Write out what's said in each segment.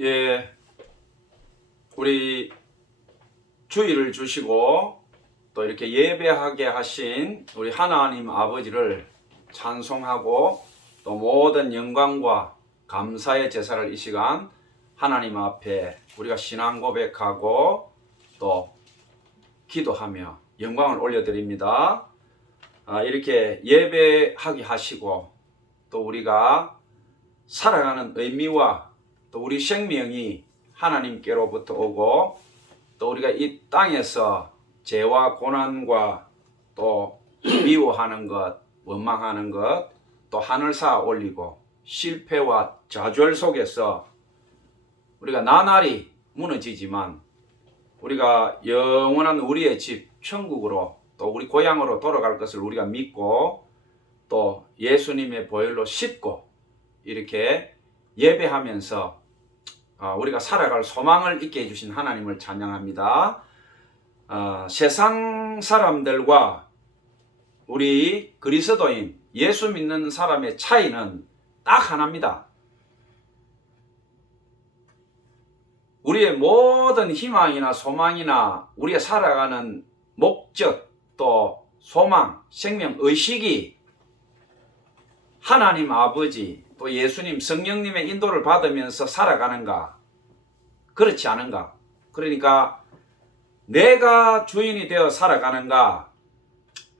예, 우리 주의를 주시고 또 이렇게 예배하게 하신 우리 하나님 아버지를 찬송하고 또 모든 영광과 감사의 제사를 이 시간 하나님 앞에 우리가 신앙 고백하고 또 기도하며 영광을 올려드립니다. 이렇게 예배하게 하시고 또 우리가 살아가는 의미와 또 우리 생명이 하나님께로부터 오고 또 우리가 이 땅에서 죄와 고난과 또 미워하는 것, 원망하는 것, 또 하늘 쌓아 올리고 실패와 좌절 속에서 우리가 나날이 무너지지만 우리가 영원한 우리의 집 천국으로 또 우리 고향으로 돌아갈 것을 우리가 믿고 또 예수님의 보혈로 씻고 이렇게 예배하면서 우리가 살아갈 소망을 있게 해주신 하나님을 찬양합니다. 세상 사람들과 우리 그리스도인 예수 믿는 사람의 차이는 딱 하나입니다. 우리의 모든 희망이나 소망이나 우리의 살아가는 목적 또 소망, 생명, 의식이 하나님 아버지 또 예수님 성령님의 인도를 받으면서 살아가는가 그렇지 않은가. 그러니까 내가 주인이 되어 살아가는가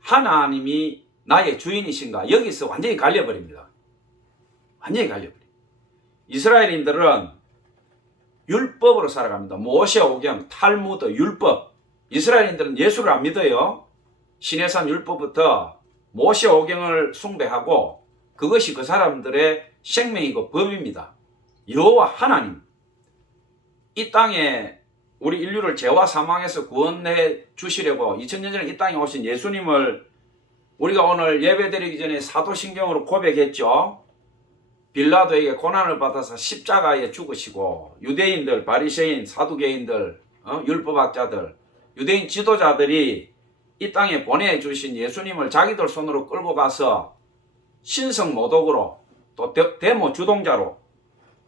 하나님이 나의 주인이신가 여기서 완전히 갈려버립니다. 완전히 갈려버립니다. 이스라엘인들은 율법으로 살아갑니다. 모세오경, 탈무드, 율법. 이스라엘인들은 예수를 안 믿어요. 시내산 율법부터 모세오경을 숭배하고 그것이 그 사람들의 생명이고 법입니다. 여호와 하나님, 이 땅에 우리 인류를 죄와 사망에서 구원해 주시려고 2000년 전에 이 땅에 오신 예수님을 우리가 오늘 예배드리기 전에 사도신경으로 고백했죠. 빌라도에게 고난을 받아서 십자가에 죽으시고 유대인들, 바리새인, 사두개인들, 율법학자들, 유대인 지도자들이 이 땅에 보내주신 예수님을 자기들 손으로 끌고 가서 신성 모독으로 또 데모 주동자로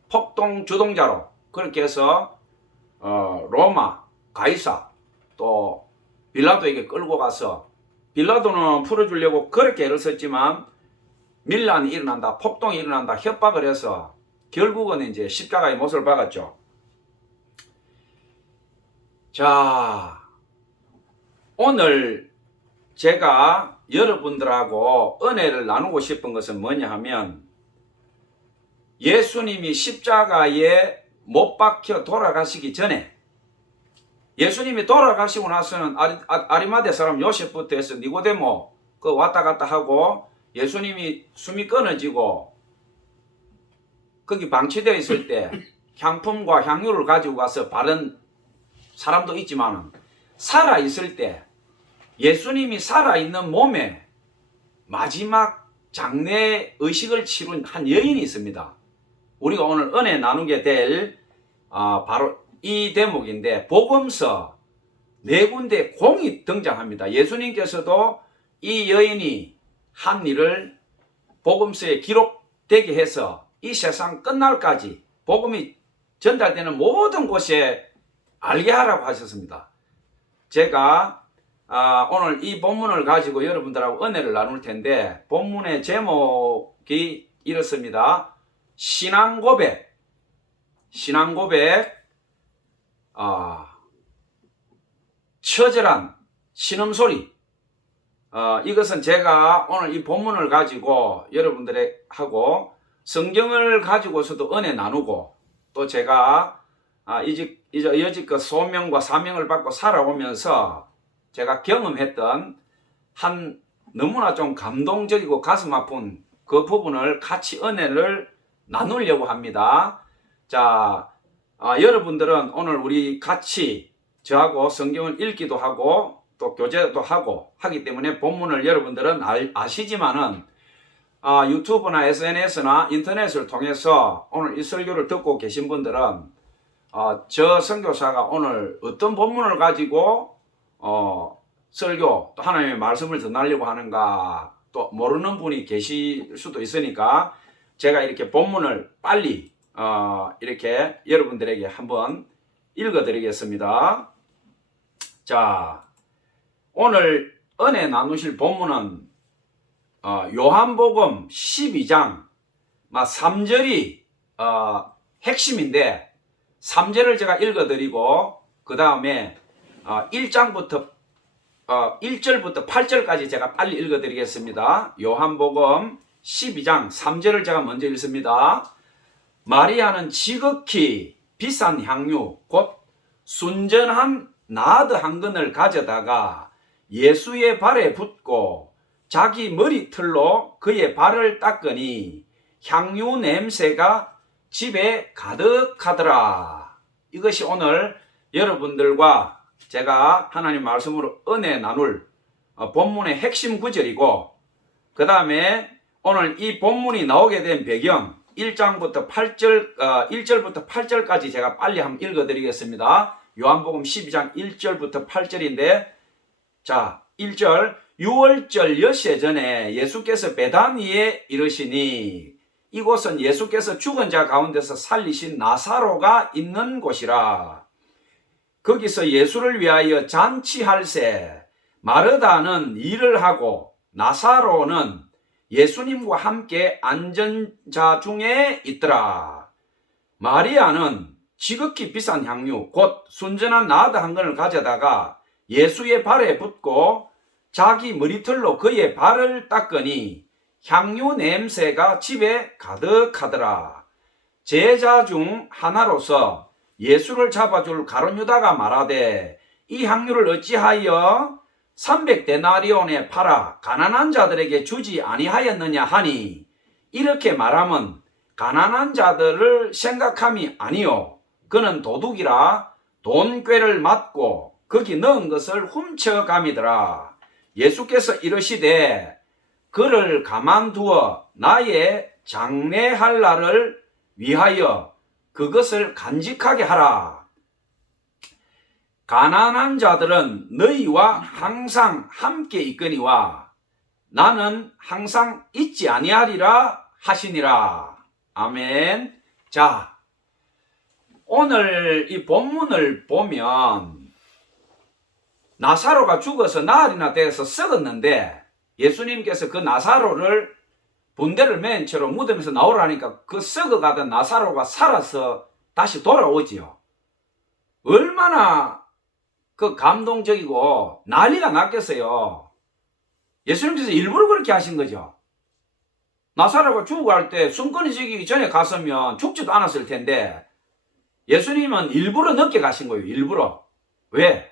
폭동 주동자로 그렇게 해서 로마 가이사 또 빌라도에게 끌고 가서 빌라도는 풀어주려고 그렇게 애를 썼지만 밀란이 일어난다, 폭동이 일어난다 협박을 해서 결국은 이제 십자가의 못을 박았죠. 자, 오늘 제가 여러분들하고 은혜를 나누고 싶은 것은 뭐냐 하면 예수님이 십자가에 못 박혀 돌아가시기 전에 예수님이 돌아가시고 나서는 아리마대 사람 요셉부터 해서 니고데모 그 왔다 갔다 하고 예수님이 숨이 끊어지고 거기 방치되어 있을 때 향품과 향유를 가지고 가서 바른 사람도 있지만 살아 있을 때 예수님이 살아있는 몸에 마지막 장례 의식을 치룬 한 여인이 있습니다. 우리가 오늘 은혜 나누게 될 바로 이 대목인데 복음서 4군데 공이 등장합니다. 예수님께서도 이 여인이 한 일을 복음서에 기록되게 해서 이 세상 끝날까지 복음이 전달되는 모든 곳에 알게 하라고 하셨습니다. 제가 오늘 이 본문을 가지고 여러분들하고 은혜를 나눌 텐데 본문의 제목이 이렇습니다. 신앙고백, 처절한 신음소리. 이것은 제가 오늘 이 본문을 가지고 여러분들하고 성경을 가지고서도 은혜 나누고 또 제가 여지껏 소명과 사명을 받고 살아오면서 제가 경험했던 한 너무나 좀 감동적이고 가슴 아픈 그 부분을 같이 은혜를 나누려고 합니다. 자, 여러분들은 오늘 우리 같이 저하고 성경을 읽기도 하고 또 교제도 하고 하기 때문에 본문을 여러분들은 아시지만은 유튜브나 SNS나 인터넷을 통해서 오늘 이 설교를 듣고 계신 분들은 저 선교사가 오늘 어떤 본문을 가지고 설교 또 하나님의 말씀을 전하려고 하는가 또 모르는 분이 계실 수도 있으니까 제가 이렇게 본문을 빨리 이렇게 여러분들에게 한번 읽어드리겠습니다. 자, 오늘 은혜 나누실 본문은 요한복음 12장 3절이 핵심인데 3절을 제가 읽어드리고 그 다음에 1절부터 8절까지 제가 빨리 읽어드리겠습니다. 요한복음 12장 3절을 제가 먼저 읽습니다. 마리아는 지극히 비싼 향유 곧 순전한 나드 한 근을 가져다가 예수의 발에 붓고 자기 머리털로 그의 발을 닦으니 향유 냄새가 집에 가득하더라. 이것이 오늘 여러분들과 제가 하나님 말씀으로 은혜 나눌 본문의 핵심 구절이고, 그 다음에 오늘 이 본문이 나오게 된 배경 1절부터 8절까지 제가 빨리 한번 읽어드리겠습니다. 요한복음 12장 1절부터 8절인데, 자, 1절, 6월절 엿새 전에 예수께서 베다니에 이르시니 이곳은 예수께서 죽은 자 가운데서 살리신 나사로가 있는 곳이라. 거기서 예수를 위하여 잔치할새 마르다는 일을 하고 나사로는 예수님과 함께 앉은 자 중에 있더라. 마리아는 지극히 비싼 향유 곧 순전한 나드 한 근을 가져다가 예수의 발에 붓고 자기 머리털로 그의 발을 닦으니 향유 냄새가 집에 가득하더라. 제자 중 하나로서 예수를 잡아줄 가룟 유다가 말하되 이 향유를 어찌하여 300데나리온에 팔아 가난한 자들에게 주지 아니하였느냐 하니, 이렇게 말하면 가난한 자들을 생각함이 아니요 그는 도둑이라 돈꾀를 맞고 거기 넣은 것을 훔쳐감이더라. 예수께서 이르시되 그를 가만두어 나의 장례할 날을 위하여 그것을 간직하게 하라. 가난한 자들은 너희와 항상 함께 있거니와 나는 항상 있지 아니하리라 하시니라. 아멘. 자, 오늘 이 본문을 보면 나사로가 죽어서 나흘이나 돼서 썩었는데 예수님께서 그 나사로를 분대를 맨 채로 무덤에서 나오라니까 그 썩어가던 나사로가 살아서 다시 돌아오지요. 얼마나 그 감동적이고 난리가 났겠어요. 예수님께서 일부러 그렇게 하신 거죠. 나사로가 죽어갈 때 숨 끊어지기 전에 갔으면 죽지도 않았을 텐데 예수님은 일부러 늦게 가신 거예요. 일부러. 왜?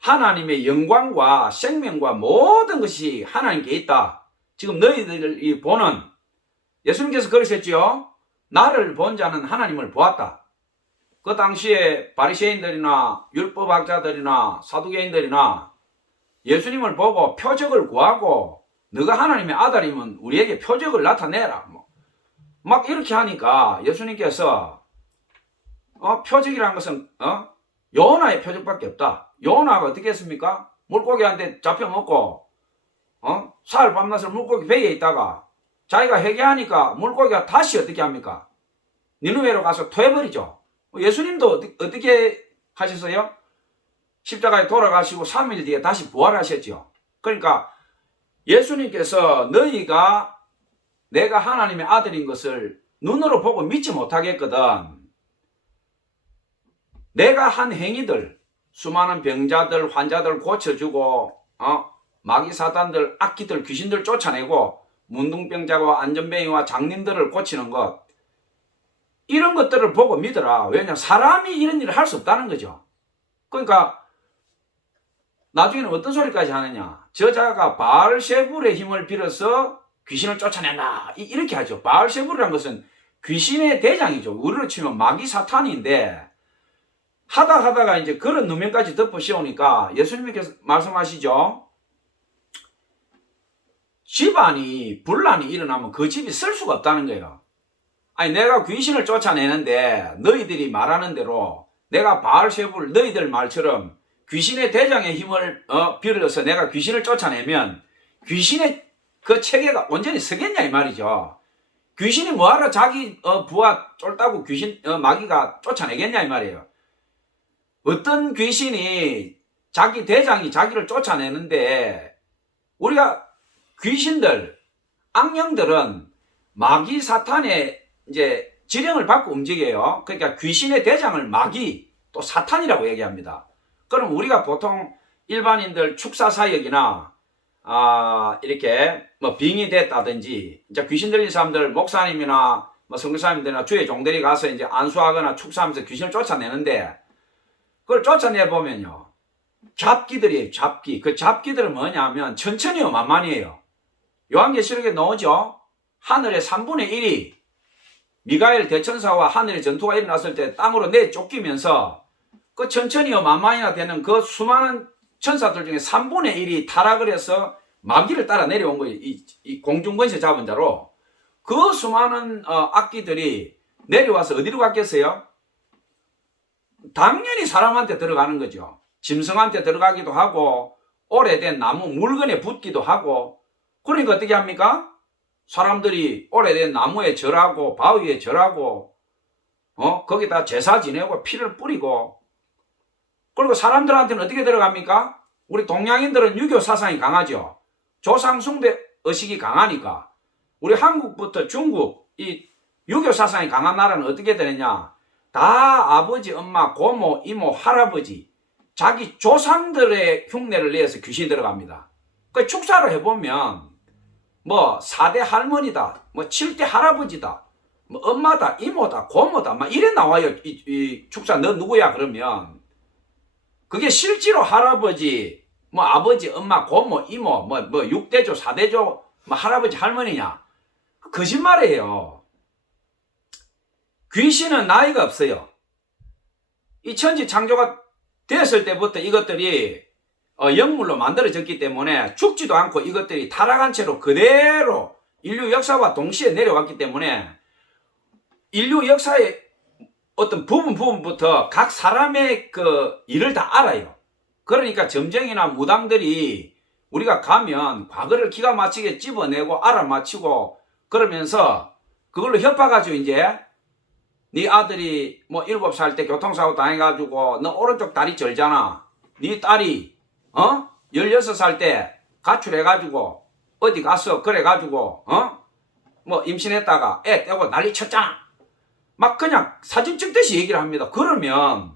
하나님의 영광과 생명과 모든 것이 하나님께 있다. 지금 너희들이 보는, 예수님께서 그러셨지요. 나를 본 자는 하나님을 보았다. 그 당시에 바리새인들이나 율법학자들이나 사두개인들이나 예수님을 보고 표적을 구하고 너가 하나님의 아들이면 우리에게 표적을 나타내라 막 이렇게 하니까 예수님께서 표적이라는 것은 요나의 표적밖에 없다. 요나가 어떻게 했습니까? 물고기한테 잡혀먹고 사흘 밤낮을 물고기 배에 있다가 자기가 회개하니까 물고기가 다시 어떻게 합니까? 니느웨로 가서 토해버리죠. 예수님도 어떻게 하셨어요? 십자가에 돌아가시고 3일 뒤에 다시 부활하셨죠. 그러니까 예수님께서 너희가 내가 하나님의 아들인 것을 눈으로 보고 믿지 못하겠거든. 내가 한 행위들, 수많은 병자들, 환자들 고쳐주고 마귀 사단들, 악기들, 귀신들 쫓아내고 문둥병자와 안전뱅이와 장님들을 고치는 것, 이런 것들을 보고 믿어라. 왜냐하면 사람이 이런 일을 할 수 없다는 거죠. 그러니까 나중에는 어떤 소리까지 하느냐. 저자가 바알세불의 힘을 빌어서 귀신을 쫓아낸다. 이렇게 하죠. 바알세불이라는 것은 귀신의 대장이죠. 우리로 치면 마귀 사탄인데 하다가 이제 그런 누명까지 덮어 씌우니까 예수님께서 말씀하시죠. 집안이 분란이 일어나면 그 집이 쓸 수가 없다는 거예요. 아니 내가 귀신을 쫓아내는데 너희들이 말하는 대로 내가 바알세불 너희들 말처럼 귀신의 대장의 힘을 빌어서 내가 귀신을 쫓아내면 귀신의 그 체계가 온전히 서겠냐 이 말이죠. 귀신이 뭐하러 자기 부하 쫄다고 귀신 마귀가 쫓아내겠냐 이 말이에요. 어떤 귀신이 자기 대장이 자기를 쫓아내는데 우리가 귀신들 악령들은 마귀 사탄의 이제 지령을 받고 움직여요. 그러니까 귀신의 대장을 마귀 또 사탄이라고 얘기합니다. 그럼 우리가 보통 일반인들 축사 사역이나 이렇게 뭐 빙이 됐다든지 이제 귀신 들린 사람들 목사님이나 뭐 선교사님들이나 주의 종들이 가서 이제 안수하거나 축사하면서 귀신을 쫓아내는데 그걸 쫓아내 보면요 잡기들이에요. 잡기. 그 잡기들은 뭐냐면 천천히요 만만히에요. 요한계시록에 나오죠. 하늘의 3분의 1이 미가엘 대천사와 하늘의 전투가 일어났을 때 땅으로 내쫓기면서 그 천천히요 만만히나 되는 그 수많은 천사들 중에 3분의 1이 타락을 해서 마귀를 따라 내려온 거예요. 이 공중권세 잡은 자로. 그 수많은 악기들이 내려와서 어디로 갔겠어요? 당연히 사람한테 들어가는 거죠. 짐승한테 들어가기도 하고 오래된 나무 물건에 붙기도 하고. 그러니까 어떻게 합니까? 사람들이 오래된 나무에 절하고 바위에 절하고 거기다 제사 지내고 피를 뿌리고. 그리고 사람들한테는 어떻게 들어갑니까? 우리 동양인들은 유교 사상이 강하죠. 조상 숭배 의식이 강하니까. 우리 한국부터 중국 이 유교 사상이 강한 나라는 어떻게 되느냐? 다 아버지, 엄마, 고모, 이모, 할아버지 자기 조상들의 흉내를 내서 귀신이 들어갑니다. 그 축사를 해보면 뭐 4대 할머니다, 뭐 7대 할아버지다, 뭐 엄마다, 이모다, 고모다 막 이래 나와요. 이 축사 너 누구야 그러면 그게 실제로 할아버지, 뭐 아버지, 엄마, 고모, 이모, 뭐 6대조, 4대조, 뭐 할아버지, 할머니냐? 거짓말이에요. 귀신은 나이가 없어요. 이 천지 창조가 되었을 때부터 이것들이 영물로 만들어졌기 때문에 죽지도 않고 이것들이 타락한 채로 그대로 인류 역사와 동시에 내려왔기 때문에 인류 역사의 어떤 부분부터 각 사람의 그 일을 다 알아요. 그러니까 점쟁이나 무당들이 우리가 가면 과거를 기가 막히게 집어내고 알아맞히고 그러면서 그걸로 협박하죠. 이제 네 아들이 뭐 7살 때 교통사고 당해가지고 너 오른쪽 다리 절잖아. 네 딸이 16살 때 가출해가지고 어디 갔어 그래가지고 뭐 임신했다가 애 떼고 난리 쳤잖아. 막 그냥 사진 찍듯이 얘기를 합니다. 그러면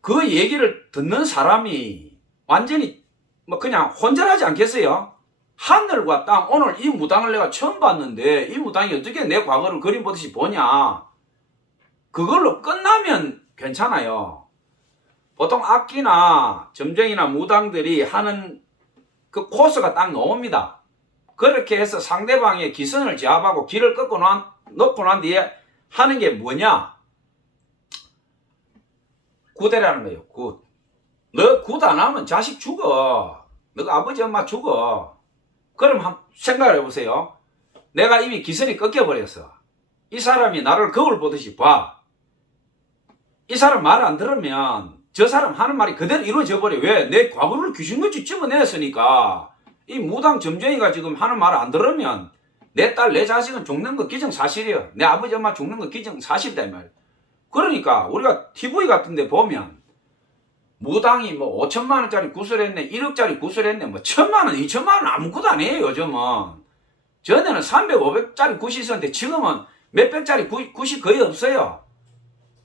그 얘기를 듣는 사람이 완전히 뭐 그냥 혼절하지 않겠어요? 하늘과 땅, 오늘 이 무당을 내가 처음 봤는데 이 무당이 어떻게 내 과거를 그림 보듯이 보냐? 그걸로 끝나면 괜찮아요. 보통 악기나 점쟁이나 무당들이 하는 그 코스가 딱 나옵니다. 그렇게 해서 상대방의 기선을 제압하고 길을 놓고 난 뒤에 하는 게 뭐냐? 굿이라는 거예요. 굿. 너 굿 안 하면 자식 죽어. 너가 아버지 엄마 죽어. 그럼 한번 생각을 해보세요. 내가 이미 기선이 꺾여버렸어. 이 사람이 나를 거울 보듯이 봐. 이 사람 말 안 들으면 저 사람 하는 말이 그대로 이루어져 버려. 왜? 내 과거를 귀신같이 집어냈으니까. 이 무당 점쟁이가 지금 하는 말을 안 들으면 내 딸, 내 자식은 죽는 거 기정사실이야. 내 아버지 엄마 죽는 거 기정사실이다 이 말. 그러니까 우리가 TV 같은 데 보면 무당이 뭐 5천만 원짜리 구슬했네, 1억짜리 구슬했네, 뭐 1천만 원, 2천만 원 아무것도 안 해요 요즘은. 전에는 300, 500짜리 굿이 있었는데 지금은 몇백짜리 굿이 거의 없어요.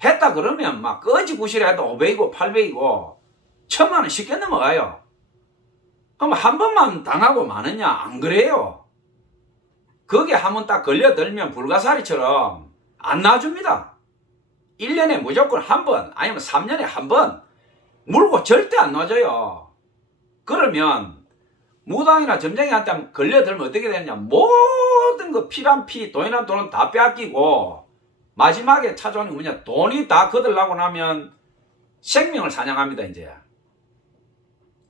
했다 그러면 막 거지 굿이라 해도 500이고 800이고 1,000만 원 쉽게 넘어가요. 그럼 한 번만 당하고 마느냐? 안 그래요. 거기에 한 번 딱 걸려들면 불가사리처럼 안 놔줍니다. 1년에 무조건 한 번, 아니면 3년에 한 번 물고 절대 안 놔줘요. 그러면 무당이나 점쟁이한테 걸려들면 어떻게 되느냐? 모든 거 피란 피, 돈이란 돈은 다 빼앗기고 마지막에 찾아오는 게 뭐냐? 돈이 다 거들라고 나면 생명을 사냥합니다. 이제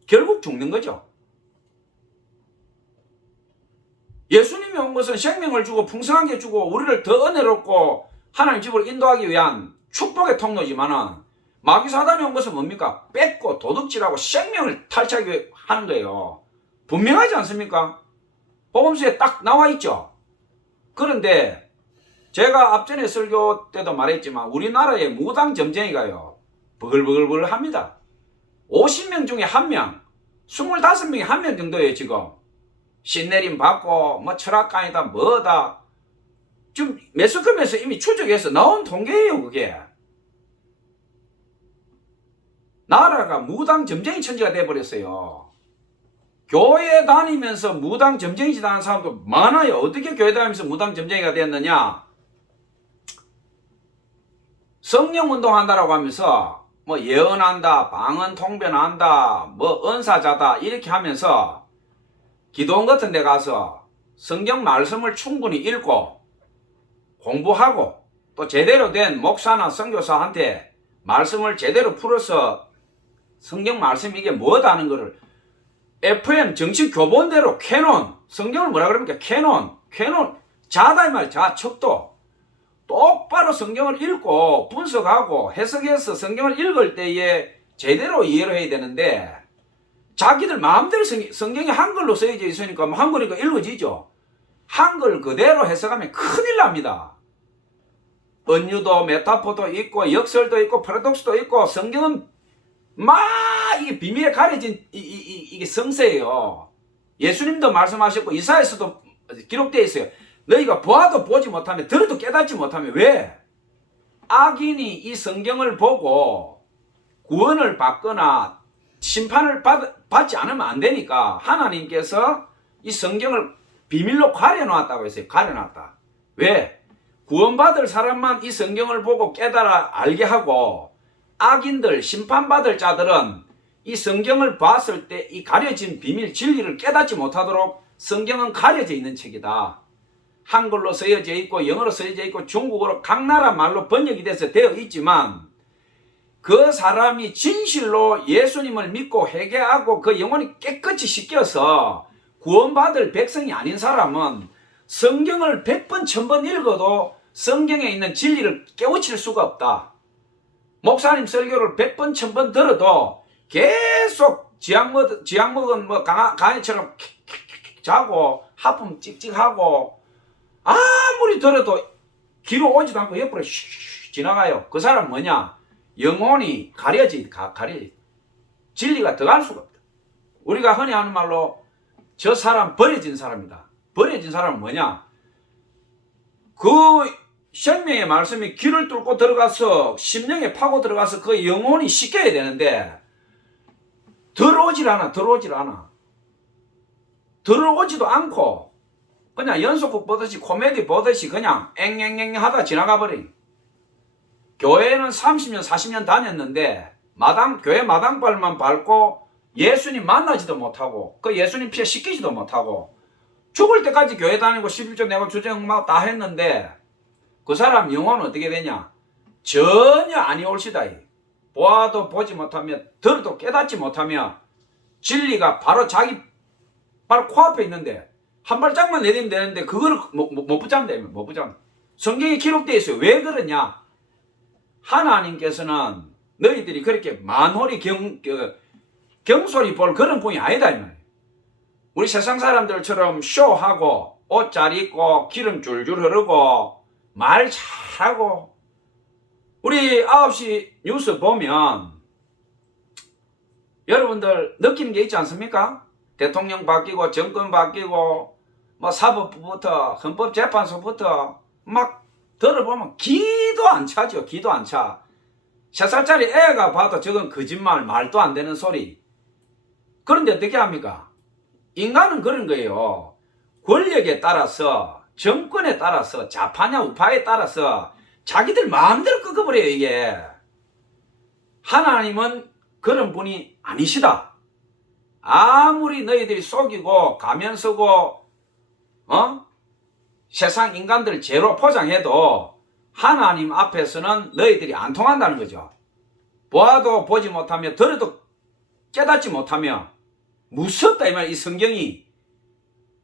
결국 죽는 거죠. 예수님이 온 것은 생명을 주고 풍성하게 주고 우리를 더 은혜롭고 하나님 집으로 인도하기 위한 축복의 통로지만은 마귀 사단이 온 것은 뭡니까? 뺏고 도둑질하고 생명을 탈취하기 위해 하는 거예요. 분명하지 않습니까? 복음서에 딱 나와 있죠. 그런데 제가 앞전에 설교 때도 말했지만 우리나라의 무당 점쟁이가요 버글버글 합니다. 50명 중에 1명, 25명에 1명 정도예요. 지금 신내림 받고 뭐 철학관이다 뭐다 지금 매스컴에서 이미 추적해서 나온 통계예요. 그게 나라가 무당 점쟁이 천지가 돼버렸어요. 교회 다니면서 무당 점쟁이 짓 하는 사람도 많아요. 어떻게 교회 다니면서 무당 점쟁이가 됐느냐? 성령 운동한다라고 하면서 뭐 예언한다, 방언 통변한다, 뭐 은사자다 이렇게 하면서 기도원 같은 데 가서 성경 말씀을 충분히 읽고 공부하고 또 제대로 된 목사나 선교사한테 말씀을 제대로 풀어서 성경 말씀 이게 뭐다 하는 거를 FM 정식 교본대로 캐논, 성경을 뭐라 그럽니까? 캐논 자다 이 말, 자 척도 똑바로 성경을 읽고 분석하고 해석해서 성경을 읽을 때에 제대로 이해를 해야 되는데 자기들 마음대로 성경이 한글로 써져 있으니까 뭐 한글이니까 읽어지죠. 한글 그대로 해석하면 큰일 납니다. 은유도 메타포도 있고 역설도 있고 파라독스도 있고 성경은 막 이게 비밀에 가려진 이게 성세예요. 예수님도 말씀하셨고 이사야서도 기록되어 있어요. 너희가 보아도 보지 못하며 들어도 깨닫지 못하며 왜? 악인이 이 성경을 보고 구원을 받거나 심판을 받지 않으면 안 되니까 하나님께서 이 성경을 비밀로 가려놨다고 했어요. 가려놨다. 왜? 구원받을 사람만 이 성경을 보고 깨달아 알게 하고 악인들, 심판받을 자들은 이 성경을 봤을 때 이 가려진 비밀 진리를 깨닫지 못하도록 성경은 가려져 있는 책이다. 한글로 쓰여져 있고 영어로 쓰여져 있고 중국어로 각 나라 말로 번역이 돼서 되어 있지만 그 사람이 진실로 예수님을 믿고 회개하고 그 영혼이 깨끗이 씻겨서 구원받을 백성이 아닌 사람은 성경을 100번, 1000번 읽어도 성경에 있는 진리를 깨우칠 수가 없다. 목사님 설교를 100번, 1000번 들어도 계속 지약 먹은 뭐 강아지처럼 자고 하품 찍찍하고 아무리 들어도 귀로 오지도 않고 옆으로 슉 지나가요. 그 사람 뭐냐? 영혼이 가려지. 진리가 들어갈 수가 없다. 우리가 흔히 하는 말로 저 사람 버려진 사람이다. 버려진 사람은 뭐냐? 그 생명의 말씀이 귀를 뚫고 들어가서 심령에 파고 들어가서 그 영혼이 씻겨야 되는데 들어오질 않아. 들어오지도 않고 그냥 연속극 보듯이 코미디 보듯이 그냥 앵앵앵 하다 지나가 버린. 교회는 30년 40년 다녔는데 교회 마당발만 밟고 예수님 만나지도 못하고 그 예수님 피에 씻기지도 못하고 죽을 때까지 교회 다니고 11조 내고 주정막 다 했는데 그 사람 영혼은 어떻게 되냐? 전혀 아니 올시다. 보아도 보지 못하며 들어도 깨닫지 못하며 진리가 바로 자기 바로 코앞에 있는데 한 발짝만 내리면 되는데 그거를 못 붙잡는다. 못 붙잡는다. 성경에 기록되어 있어요. 왜 그러냐? 하나님께서는 너희들이 그렇게 만홀히 경솔히 볼 그런 분이 아니다. 이 말이에요. 우리 세상 사람들처럼 쇼하고 옷 잘 입고 기름 줄줄 흐르고 말 잘하고 우리 9시 뉴스 보면 여러분들 느끼는 게 있지 않습니까? 대통령 바뀌고 정권 바뀌고 뭐 사법부부터 헌법재판소부터 막 들어보면 기도 안 차죠. 기도 안 차. 3살짜리 애가 봐도 저건 거짓말 말도 안 되는 소리. 그런데 어떻게 합니까? 인간은 그런 거예요. 권력에 따라서 정권에 따라서 좌파냐 우파에 따라서 자기들 마음대로 끄어버려요. 이게 하나님은 그런 분이 아니시다. 아무리 너희들이 속이고 가면 쓰고 세상 인간들 죄로 포장해도 하나님 앞에서는 너희들이 안 통한다는 거죠. 보아도 보지 못하며 들어도 깨닫지 못하며 무섭다 이 말. 이 성경이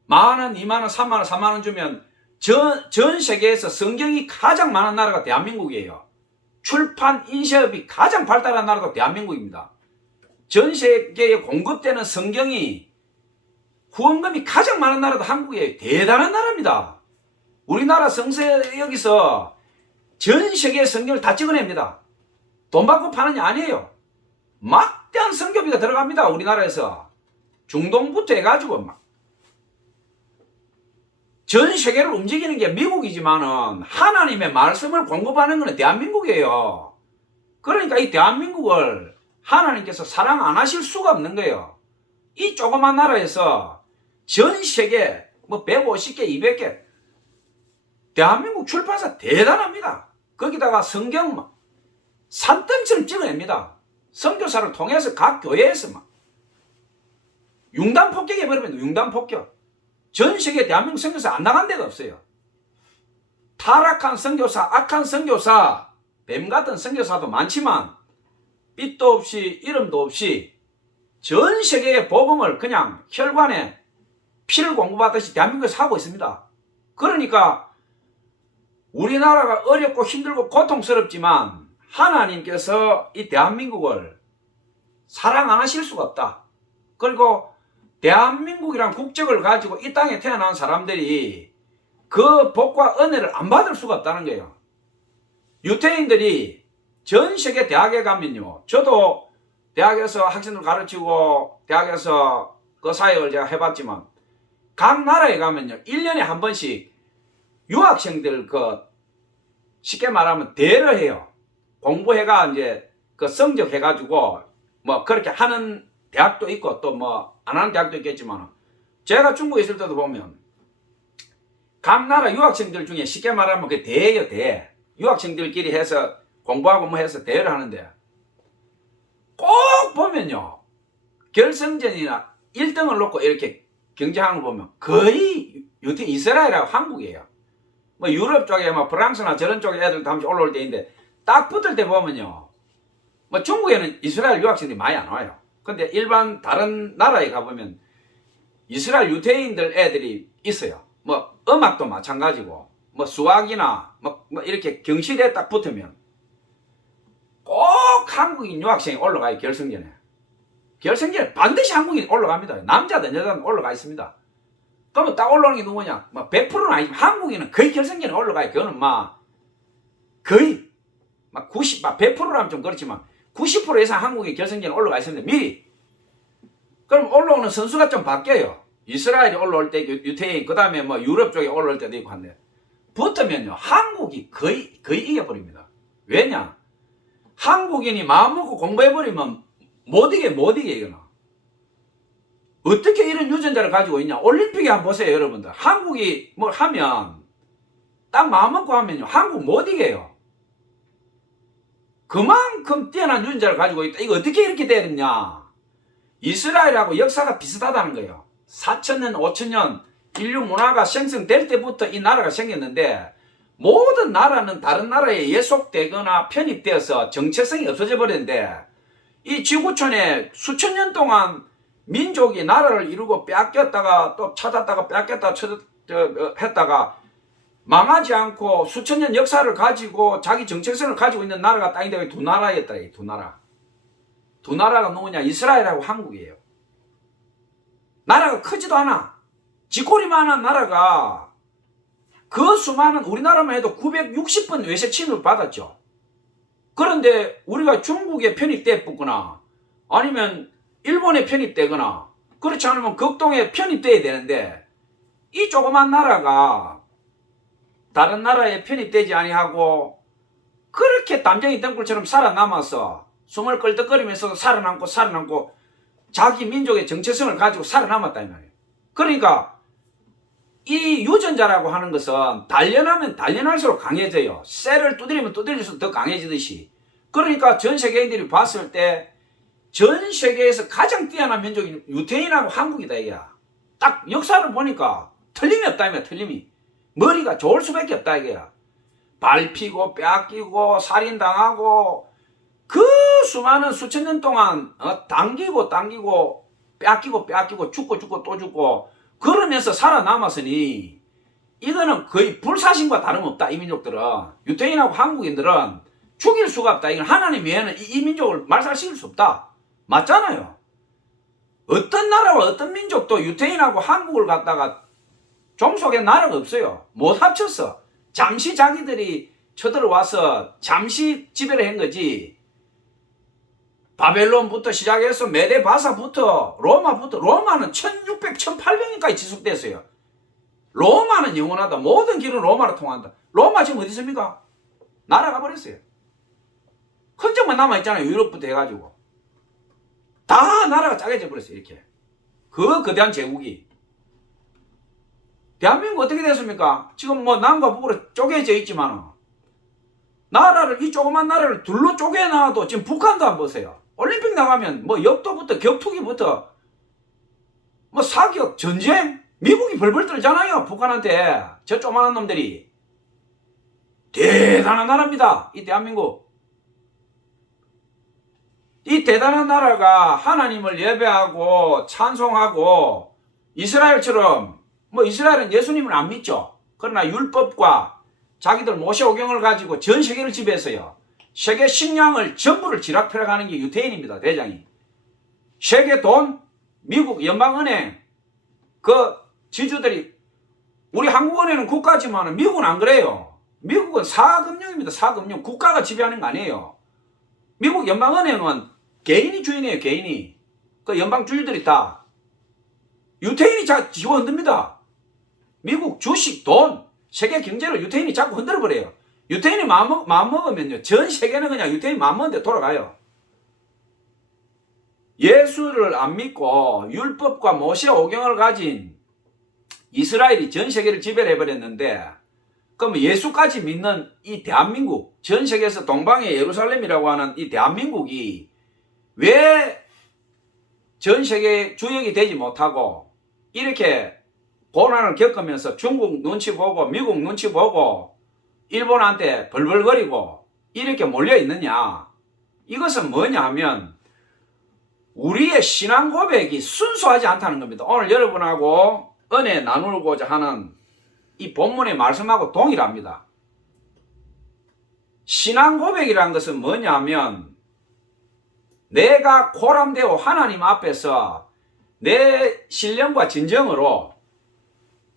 10,000원, 20,000원, 30,000원, 40,000원 주면 전 세계에서 성경이 가장 많은 나라가 대한민국이에요. 출판 인쇄업이 가장 발달한 나라도 대한민국입니다. 전 세계에 공급되는 성경이 후원금이 가장 많은 나라도 한국이에요. 대단한 나라입니다. 우리나라 성서 여기서 전 세계 성경을 다 찍어냅니다. 돈 받고 파는 게 아니에요. 막대한 성교비가 들어갑니다. 우리나라에서. 중동부터 해가지고 막. 전 세계를 움직이는 게 미국이지만은 하나님의 말씀을 공급하는 것은 대한민국이에요. 그러니까 이 대한민국을 하나님께서 사랑 안 하실 수가 없는 거예요. 이 조그만 나라에서 전 세계 뭐 150개, 200개 대한민국 출판사 대단합니다. 거기다가 성경 막 산더미처럼 찍어냅니다. 선교사를 통해서 각 교회에서 막 융단 폭격해버리면 융단 폭격. 전 세계 대한민국 선교사 안 나간 데가 없어요. 타락한 선교사, 악한 선교사, 뱀 같은 선교사도 많지만 빛도 없이 이름도 없이 전 세계의 복음을 그냥 혈관에 피를 공급하듯이 대한민국에서 하고 있습니다. 그러니까 우리나라가 어렵고 힘들고 고통스럽지만 하나님께서 이 대한민국을 사랑 안 하실 수가 없다. 그리고 대한민국이란 국적을 가지고 이 땅에 태어난 사람들이 그 복과 은혜를 안 받을 수가 없다는 거예요. 유태인들이 전 세계 대학에 가면요. 저도 대학에서 학생들 가르치고 대학에서 그 사역을 제가 해봤지만 각 나라에 가면요. 1년에 한 번씩 유학생들 쉽게 말하면 대를 해요. 공부해가 이제 그 성적 해가지고 뭐 그렇게 하는 대학도 있고 또 뭐 안 하는 대학도 있겠지만 제가 중국에 있을 때도 보면 각 나라 유학생들 중에 쉽게 말하면 그 대예요, 대. 유학생들끼리 해서 공부하고 뭐 해서 대회를 하는데 꼭 보면요. 결승전이나 1등을 놓고 이렇게 경쟁하는 거 보면 거의 이스라엘하고 한국이에요. 뭐 유럽 쪽에 뭐 프랑스나 저런 쪽에 애들 한 번씩 올라올 때인데 딱 붙을 때 보면요. 뭐 중국에는 이스라엘 유학생들이 많이 안 와요. 근데 일반 다른 나라에 가보면 이스라엘 유태인들 애들이 있어요. 뭐 음악도 마찬가지고 뭐 수학이나 뭐 이렇게 경시대에 딱 붙으면 꼭 한국인 유학생이 올라가요. 결승전에. 결승전에 반드시 한국인이 올라갑니다. 남자든 여자든 올라가 있습니다. 그러면 딱 올라오는 게 누구냐? 뭐 100%는 아니지만 한국인은 거의 결승전에 올라가요. 그거는 막 거의 막 90, 막 100%라면 좀 그렇지만 90% 이상 한국인 결승전에 올라가 있습니다. 미리. 그럼 올라오는 선수가 좀 바뀌어요. 이스라엘이 올라올 때 유태인, 그 다음에 뭐 유럽 쪽에 올라올 때도 있고 한데 붙으면요. 한국이 거의 이겨버립니다. 왜냐? 한국인이 마음먹고 공부해버리면 못 이겨, 이거는. 어떻게 이런 유전자를 가지고 있냐? 올림픽에 한번 보세요, 여러분들. 한국이 뭘 하면, 딱 마음먹고 하면요. 한국 못 이겨요. 그만큼 뛰어난 유전자를 가지고 있다. 이거 어떻게 이렇게 되느냐? 이스라엘하고 역사가 비슷하다는 거예요. 4,000년, 5,000년 인류 문화가 생성될 때부터 이 나라가 생겼는데 모든 나라는 다른 나라에 예속되거나 편입되어서 정체성이 없어져 버렸는데 이 지구촌에 수천 년 동안 민족이 나라를 이루고 빼앗겼다가 또 찾았다가 빼앗겼다가 했다가 망하지 않고 수천 년 역사를 가지고 자기 정체성을 가지고 있는 나라가 땅인데 두 나라였다. 두 나라. 두 나라가 누구냐? 이스라엘하고 한국이에요. 나라가 크지도 않아. 지꼬리만한 나라가 그 수많은 우리나라만 해도 960번 외세 침입을 받았죠. 그런데 우리가 중국에 편입돼 붙거나 아니면 일본에 편입되거나 그렇지 않으면 극동에 편입돼야 되는데 이 조그만 나라가 다른 나라에 편입되지 아니하고 그렇게 담쟁이 덩굴처럼 살아남아서 숨을 끌떡거리면서도 살아남고 자기 민족의 정체성을 가지고 살아남았다 이 말이에요. 그러니까 이 유전자라고 하는 것은 단련하면 단련할수록 강해져요. 쇠를 두드리면 두드릴수록 더 강해지듯이. 그러니까 전 세계인들이 봤을 때 전 세계에서 가장 뛰어난 민족이 유태인하고 한국이다 이게야. 딱 역사를 보니까 틀림이 없다 이거야. 틀림이. 머리가 좋을 수밖에 없다 이거야. 밟히고 빼앗기고 살인당하고 그 수많은 수천 년 동안 당기고 빼앗기고 죽고 또 죽고 그러면서 살아남았으니 이거는 거의 불사신과 다름없다. 이 민족들은. 유태인하고 한국인들은 죽일 수가 없다. 이건 하나님 외에는 이 민족을 말살시킬 수 없다. 맞잖아요. 어떤 나라와 어떤 민족도 유태인하고 한국을 갖다가 종속에 나라가 없어요. 못 합쳤어. 잠시 자기들이 쳐들어와서 잠시 지배를 한 거지. 바벨론부터 시작해서 메데바사부터 로마부터, 로마는 1600, 1800년까지 지속됐어요. 로마는 영원하다. 모든 길은 로마로 통한다. 로마 지금 어디 있습니까? 날아가 버렸어요. 흔적만 남아있잖아요. 유럽부터 해가지고. 다 나라가 짜개져 버렸어요. 이렇게. 그 거대한 제국이. 대한민국 어떻게 됐습니까? 지금 뭐 남과 북으로 쪼개져 있지만 나라를, 이 조그만 나라를 둘로 쪼개놔도 지금 북한도 안 보세요. 올림픽 나가면 뭐 역도부터 격투기부터 뭐 사격, 전쟁, 미국이 벌벌 떨잖아요. 북한한테. 저 조그만한 놈들이. 대단한 나라입니다. 이 대한민국. 이 대단한 나라가 하나님을 예배하고 찬송하고 이스라엘처럼, 뭐 이스라엘은 예수님을 안 믿죠. 그러나 율법과 자기들 모세오경을 가지고 전 세계를 지배했어요. 세계 식량을 전부를 지락펴락하는 게 유태인입니다. 대장이. 세계 돈, 미국 연방은행 그 지주들이, 우리 한국은행은 국가지만 미국은 안 그래요. 미국은 사금융입니다. 사금융. 국가가 지배하는 거 아니에요. 미국 연방은행은 개인이 주인이에요. 개인이. 그 연방주주들이 다. 유태인이 지고 흔듭니다. 미국 주식, 돈, 세계 경제를 유태인이 자꾸 흔들어버려요. 유태인이 마음먹으면요, 전 세계는 그냥 유태인 마음먹은 데 돌아가요. 예수를 안 믿고 율법과 모세오경을 가진 이스라엘이 전 세계를 지배를 해버렸는데, 그럼 예수까지 믿는 이 대한민국, 전 세계에서 동방의 예루살렘이라고 하는 이 대한민국이 왜 전 세계 주역이 되지 못하고 이렇게 고난을 겪으면서 중국 눈치 보고 미국 눈치 보고 일본한테 벌벌거리고 이렇게 몰려 있느냐? 이것은 뭐냐 하면 우리의 신앙 고백이 순수하지 않다는 겁니다. 오늘 여러분하고 은혜 나누고자 하는 이 본문의 말씀하고 동일합니다. 신앙 고백이라는 것은 뭐냐 하면 내가 고람되어 하나님 앞에서 내 신령과 진정으로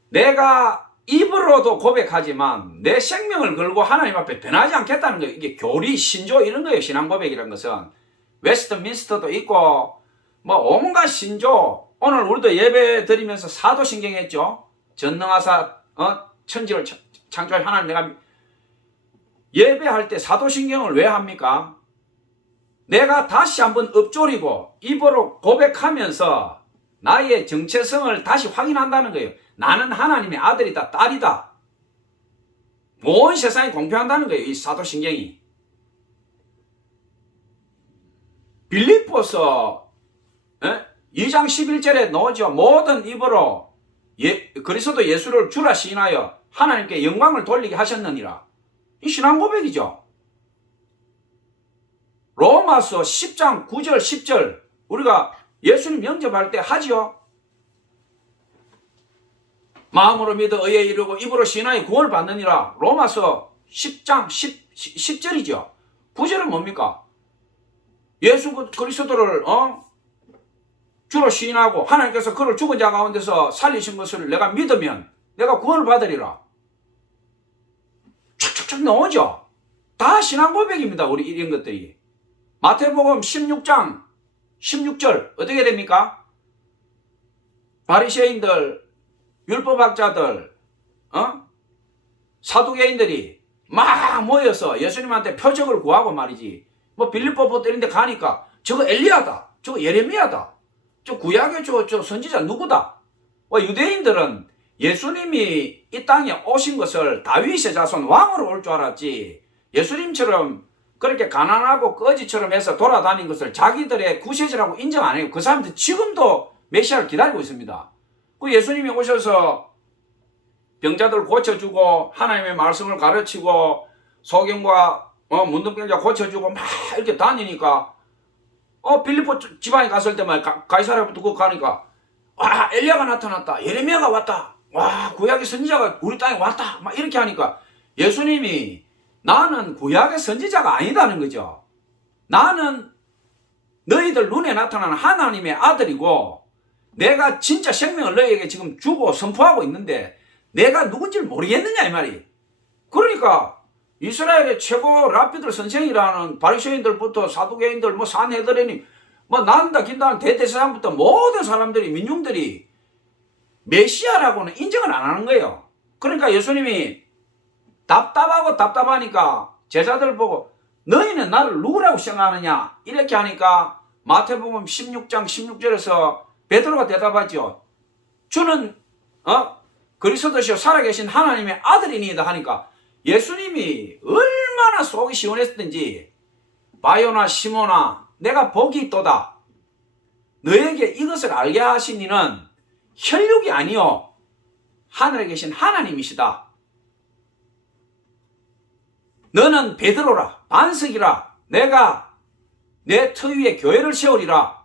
내가 입으로도 고백하지만 내 생명을 걸고 하나님 앞에 변하지 않겠다는 거예요. 이게 교리, 신조 이런 거예요. 신앙 고백이라는 것은. 웨스트민스터도 있고 뭐 온갖 신조. 오늘 우리도 예배 드리면서 사도신경 했죠. 전능하사 천지를 창조할 하나님, 내가 예배할 때 사도신경을 왜 합니까? 내가 다시 한번 읊조리고 입으로 고백하면서 나의 정체성을 다시 확인한다는 거예요. 나는 하나님의 아들이다, 딸이다. 온 세상에 공표한다는 거예요. 이 사도신경이. 빌립보서 2장 11절에 나오죠. 모든 입으로 그리스도 예수를 주라 시인하여 하나님께 영광을 돌리게 하셨느니라. 이 신앙 고백이죠. 로마서 10장 9절 10절 우리가 예수님 영접할 때 하지요. 마음으로 믿어 의에 이르고 입으로 시인하여 구원을 받느니라. 로마서 10장 10절이죠. 9절은 뭡니까? 예수 그리스도를 주로 시인하고 하나님께서 그를 죽은 자 가운데서 살리신 것을 내가 믿으면 내가 구원을 받으리라. 촥촥촥 나오죠. 다 신앙 고백입니다. 우리 이런 것들이. 마태복음 16장 16절 어떻게 됩니까? 바리새인들, 율법학자들, 사두개인들이 막 모여서 예수님한테 표적을 구하고 말이지. 뭐 빌립보부터 이런 데 가니까 저거 엘리야다, 저거 예레미야다, 저 구약의 저 선지자 누구다. 유대인들은 예수님이 이 땅에 오신 것을 다윗의 자손 왕으로 올 줄 알았지, 예수님처럼 그렇게 가난하고 거지처럼 해서 돌아다닌 것을 자기들의 구세주라고 인정 안 해요. 그 사람들 지금도 메시아를 기다리고 있습니다. 그 예수님이 오셔서 병자들 고쳐주고 하나님의 말씀을 가르치고 소경과 문둥병자 고쳐주고 막 이렇게 다니니까 빌립보 지방에 갔을 때만 가이사랴부터 그 가니까 와, 엘리야가 나타났다, 예레미야가 왔다, 와, 구약의 선지자가 우리 땅에 왔다, 막 이렇게 하니까 예수님이 나는 구약의 선지자가 아니다는 거죠. 나는 너희들 눈에 나타나는 하나님의 아들이고 내가 진짜 생명을 너희에게 지금 주고 선포하고 있는데 내가 누군지를 모르겠느냐 이 말이. 그러니까 이스라엘의 최고 랍비들 선생이라는 바리새인들부터 사두개인들 뭐 산헤드레니 뭐 난다 긴다 대대사장부터 모든 사람들이 민중들이 메시아라고는 인정을 안 하는 거예요. 그러니까 예수님이 답답하고 답답하니까 제자들 보고 너희는 나를 누구라고 생각하느냐 이렇게 하니까 마태복음 16장 16절에서 베드로가 대답하죠. 주는 그리스도시요 살아계신 하나님의 아들이니이다 하니까 예수님이 얼마나 속이 시원했든지 바요나 시모나 내가 복이 있도다. 너에게 이것을 알게 하신 이는 혈육이 아니요 하늘에 계신 하나님이시다. 너는 베드로라 반석이라 내가 내 터 위에 교회를 세우리라.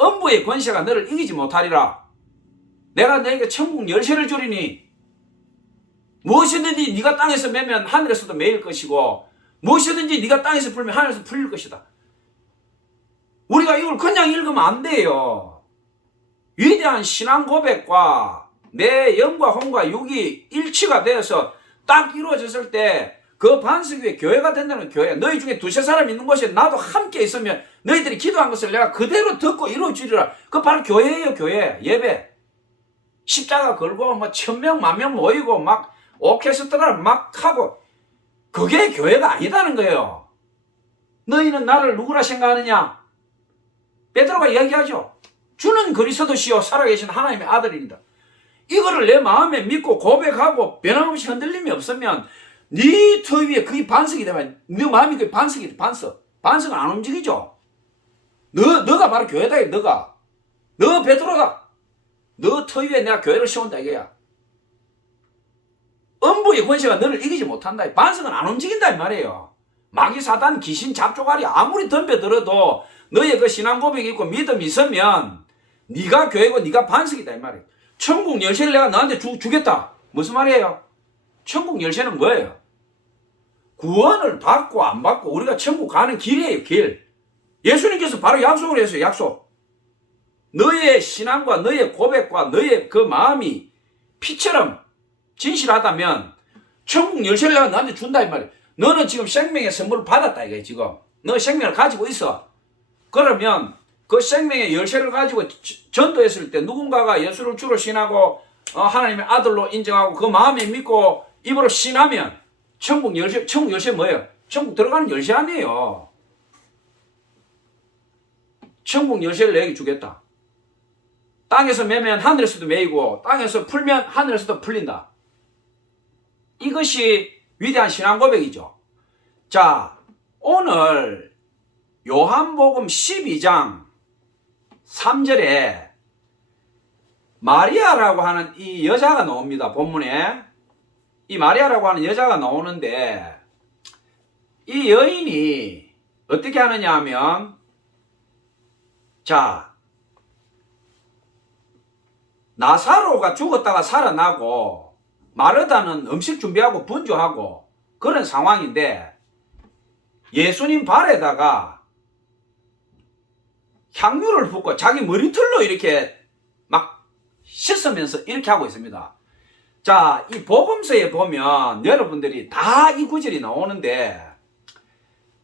음부의 권세가 너를 이기지 못하리라. 내가 너에게 천국 열쇠를 주리니 무엇이든지 네가 땅에서 매면 하늘에서도 매일 것이고 무엇이든지 네가 땅에서 풀면 하늘에서 풀릴 것이다. 우리가 이걸 그냥 읽으면 안 돼요. 위대한 신앙 고백과 내 영과 혼과 육이 일치가 되어서 딱 이루어졌을 때 그 반석 위에 교회가 된다는 교회야. 너희 중에 두세 사람 있는 곳에 나도 함께 있으면 너희들이 기도한 것을 내가 그대로 듣고 이루어주리라. 그 바로 교회예요. 교회. 예배. 십자가 걸고 뭐 1000명 만명 모이고 막 오케스트라를 막 하고 그게 교회가 아니다는 거예요. 너희는 나를 누구라 생각하느냐? 베드로가 이야기하죠. 주는 그리스도시요 살아계신 하나님의 아들입니다. 이거를 내 마음에 믿고 고백하고 변함없이 흔들림이 없으면 네 터 위에 그게 반석이 되면 네 마음이 그게 반석이 돼. 반석은 안 움직이죠. 너가 바로 교회다. 너 베드로다. 너 터 위에 내가 교회를 세운다 이거야. 음부의 권세가 너를 이기지 못한다. 반석은 안 움직인다 이 말이에요. 마귀 사단 귀신 잡조가리 아무리 덤벼들어도 너의 그 신앙 고백이 있고 믿음이 있으면 네가 교회고 네가 반석이다 이 말이에요. 천국 열쇠를 내가 너한테 주겠다. 무슨 말이에요? 천국 열쇠는 뭐예요? 구원을 받고 안 받고 우리가 천국 가는 길이에요. 길. 예수님께서 바로 약속을 했어요. 약속. 너의 신앙과 너의 고백과 너의 그 마음이 피처럼 진실하다면 천국 열쇠를 내가 너한테 준다 이 말이에요. 너는 지금 생명의 선물을 받았다 이거예요. 지금 너 생명을 가지고 있어. 그러면 그 생명의 열쇠를 가지고 전도했을 때 누군가가 예수를 주로 신하고 하나님의 아들로 인정하고 그 마음에 믿고 입으로 신하면 천국 열쇠 뭐예요? 천국 들어가는 열쇠 아니에요. 천국 열쇠를 내게 주겠다. 땅에서 매면 하늘에서도 매이고 땅에서 풀면 하늘에서도 풀린다. 이것이 위대한 신앙 고백이죠. 자, 오늘 요한복음 12장 3절에 마리아라고 하는 이 여자가 나옵니다. 본문에 이 마리아라고 하는 여자가 나오는데 이 여인이 어떻게 하느냐 하면 자 나사로가 죽었다가 살아나고 마르다는 음식 준비하고 분주하고 그런 상황인데 예수님 발에다가 향유를 붓고 자기 머리털로 이렇게 막 씻으면서 이렇게 하고 있습니다. 자, 이 복음서에 보면 여러분들이 다 이 구절이 나오는데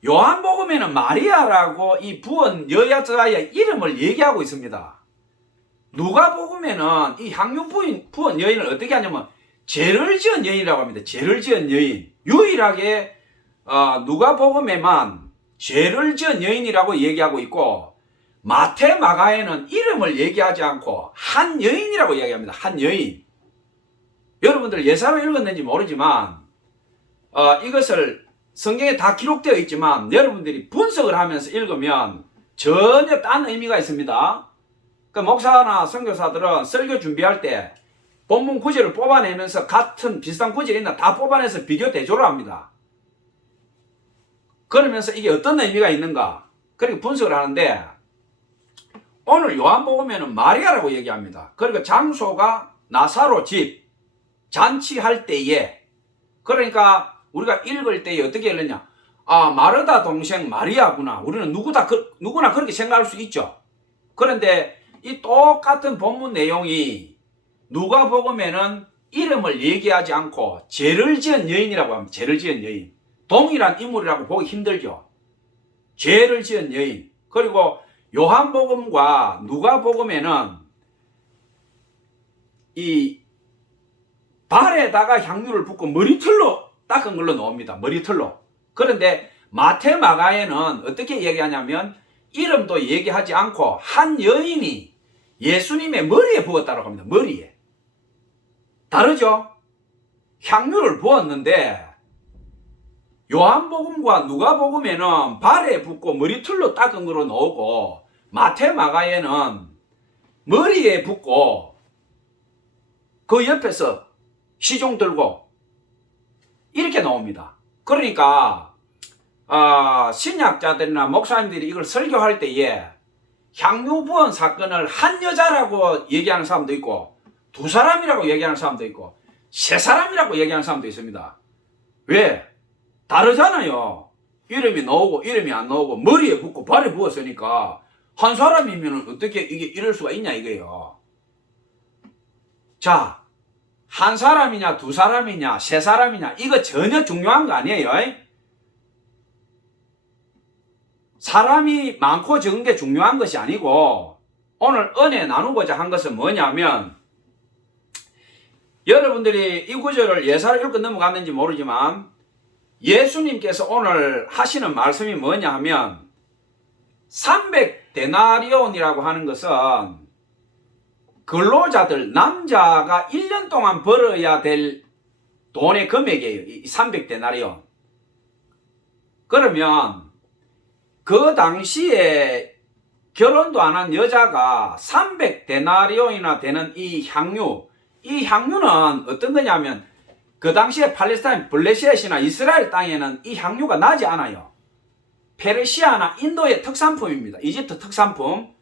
요한복음에는 마리아라고 이 부은 여자의 이름을 얘기하고 있습니다. 누가복음에는 이 향유 부은 여인을 어떻게 하냐면 죄를 지은 여인이라고 합니다. 죄를 지은 여인. 유일하게 누가복음에만 죄를 지은 여인이라고 얘기하고 있고 마태 마가에는 이름을 얘기하지 않고 한 여인이라고 이야기합니다. 한 여인. 여러분들 예사로 읽었는지 모르지만 이것을 성경에 다 기록되어 있지만 여러분들이 분석을 하면서 읽으면 전혀 딴 의미가 있습니다. 그 목사나 선교사들은 설교 준비할 때 본문 구절을 뽑아내면서 같은 비슷한 구절이 있나 다 뽑아내서 비교 대조를 합니다. 그러면서 이게 어떤 의미가 있는가 그렇게 분석을 하는데 오늘 요한복음에는 마리아라고 얘기합니다. 그리고 장소가 나사로 집 잔치할 때에 그러니까 우리가 읽을 때에 어떻게 읽느냐 마르다 동생 마리아구나. 우리는 누구나 그렇게 생각할 수 있죠. 그런데 이 똑같은 본문 내용이 누가복음에는 이름을 얘기하지 않고 죄를 지은 여인이라고 합니다. 죄를 지은 여인. 동일한 인물이라고 보기 힘들죠. 죄를 지은 여인. 그리고 요한복음과 누가복음에는 이 발에다가 향유를 붓고 머리털로 닦은 걸로 나옵니다. 머리털로. 그런데 마태 마가에는 어떻게 얘기하냐면 이름도 얘기하지 않고 한 여인이 예수님의 머리에 부었다고 합니다. 머리에. 다르죠? 향유를 부었는데 요한복음과 누가복음에는 발에 붓고 머리털로 닦은 거로 나오고 마태 마가에는 머리에 붓고 그 옆에서 시종 들고 이렇게 나옵니다. 그러니까 신약자들이나 목사님들이 이걸 설교할 때에 향유 부은 사건을 한 여자라고 얘기하는 사람도 있고 두 사람이라고 얘기하는 사람도 있고 세 사람이라고 얘기하는 사람도 있습니다. 왜? 다르잖아요. 이름이 나오고 이름이 안 나오고 머리에 붓고 발에 부었으니까 한 사람이면 어떻게 이게 이럴 수가 있냐 이거예요. 자, 한 사람이냐 두 사람이냐 세 사람이냐 이거 전혀 중요한 거 아니에요. 사람이 많고 적은 게 중요한 것이 아니고 오늘 은혜 나누고자 한 것은 뭐냐면 여러분들이 이 구절을 예사를 읽고 넘어갔는지 모르지만 예수님께서 오늘 하시는 말씀이 뭐냐 하면 300데나리온이라고 하는 것은 근로자들 남자가 1년 동안 벌어야 될 돈의 금액이에요. 이 300데나리온. 그러면 그 당시에 결혼도 안 한 여자가 300데나리온이나 되는 이 향유는 어떤 거냐면 그 당시에 팔레스타인 블레셋이나 이스라엘 땅에는 이 향유가 나지 않아요. 페르시아나 인도의 특산품입니다. 이집트 특산품.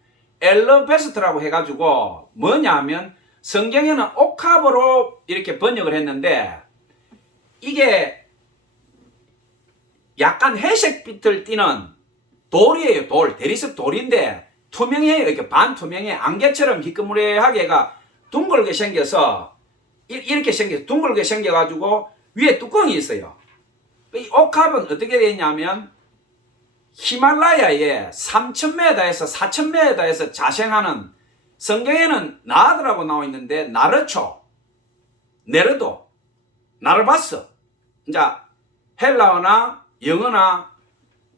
엘러베스트라고 해가지고 뭐냐면 성경에는 옥합으로 이렇게 번역을 했는데 이게 약간 회색빛을 띠는 돌이에요. 돌. 대리석 돌인데 투명해요. 이렇게 반투명해. 안개처럼 희끄무레하게가 둥글게 생겨서 이렇게 생겨서 둥글게 생겨가지고 위에 뚜껑이 있어요. 이 옥합은 어떻게 되어 있냐면 히말라야에 3000m에서 4000m에서 자생하는 성경에는 나드라고 나와 있는데 나르초, 네르도, 나르바스 이제 헬라어나 영어나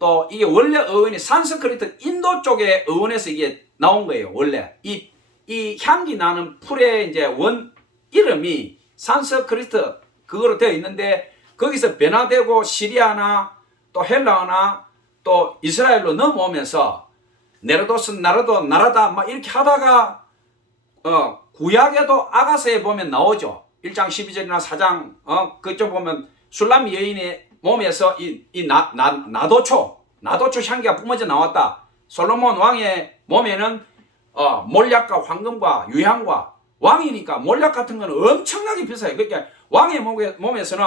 또 이게 원래 어원이 산스크리트 인도 쪽의 어원에서 이게 나온 거예요. 원래 이 향기 나는 풀의 이제 원 이름이 산스크리트 그거로 되어 있는데 거기서 변화되고 시리아나 또 헬라어나 또 이스라엘로 넘어오면서 네르도스 나르도 나라다 막 이렇게 하다가 구약에도 아가서에 보면 나오죠. 1장 12절이나 4장 그쪽 보면 술람 여인의 몸에서 나도초 향기가 뿜어져 나왔다. 솔로몬 왕의 몸에는 몰약과 황금과 유향과 왕이니까 몰약 같은 거는 엄청나게 비싸요. 그러니까 왕의 몸에서는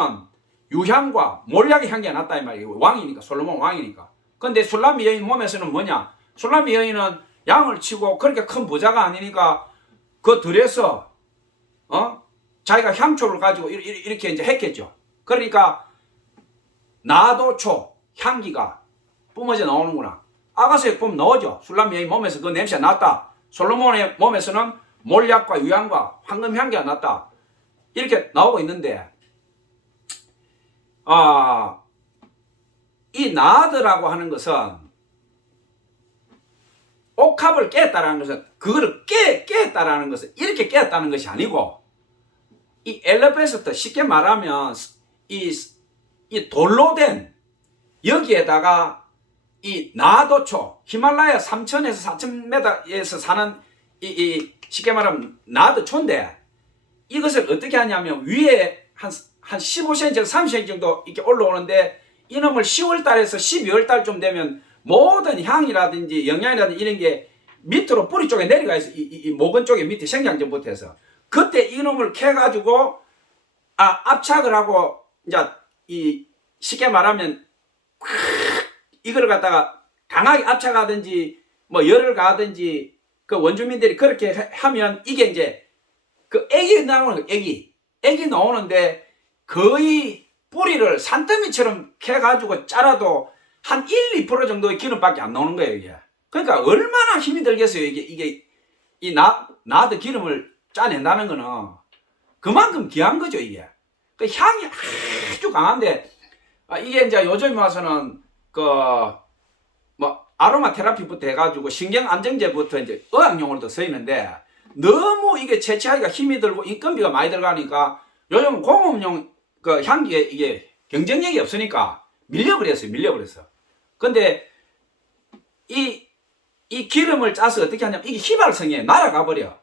유향과 몰약의 향기가 났다 이 말이에요. 왕이니까 솔로몬 왕이니까. 근데 술람미 여인 몸에서는 뭐냐? 술람미 여인은 양을 치고 그렇게 큰 부자가 아니니까 그 들에서 자기가 향초를 가지고 이렇게 이제 했겠죠. 그러니까 나도초 향기가 뿜어져 나오는구나. 아가서에 보면 나오죠. 술람미 여인 몸에서 그 냄새가 났다. 솔로몬의 몸에서는 몰약과 유향과 황금 향기가 났다. 이렇게 나오고 있는데 이 나드라고 하는 것은 옥합을 깼다라는 것은 그거를 깼다라는 것은 이렇게 깼다는 것이 아니고 이 엘레베스터 쉽게 말하면 이 돌로 된 여기에다가 이 나도초 히말라야 3000에서 4000m에서 사는 이 쉽게 말하면 나드초인데 이것을 어떻게 하냐면 위에 한 15cm, 30cm 정도 이렇게 올라오는데 이놈을 10월 달에서 12월 달쯤 되면 모든 향이라든지 영양이라든지 이런 게 밑으로 뿌리 쪽에 내려가 있어. 이 모근 쪽에 밑에 생장전부터 해서. 그때 이놈을 캐가지고, 압착을 하고, 이제, 쉽게 말하면, 이걸 갖다가 강하게 압착하든지, 뭐 열을 가든지, 그 원주민들이 그렇게 하면 이게 이제, 그 액이 나오는 거예요, 액이. 액이 나오는데 거의 뿌리를 산더미처럼 캐가지고 잘라도 한 1, 2% 정도의 기름밖에 안 나오는 거예요, 이게. 그러니까 얼마나 힘이 들겠어요, 이게 나도 기름을 짜낸다는 거는. 그만큼 귀한 거죠, 이게. 그 향이 아주 강한데, 이게 이제 요즘 와서는, 아로마 테라피부터 해가지고 신경안정제부터 이제 의학용으로도 쓰이는데, 너무 이게 채취하기가 힘이 들고 인건비가 많이 들어가니까 요즘 공업용 향기에 이게 경쟁력이 없으니까 밀려버렸어. 근데 이 기름을 짜서 어떻게 하냐면 이게 휘발성에 날아가 버려.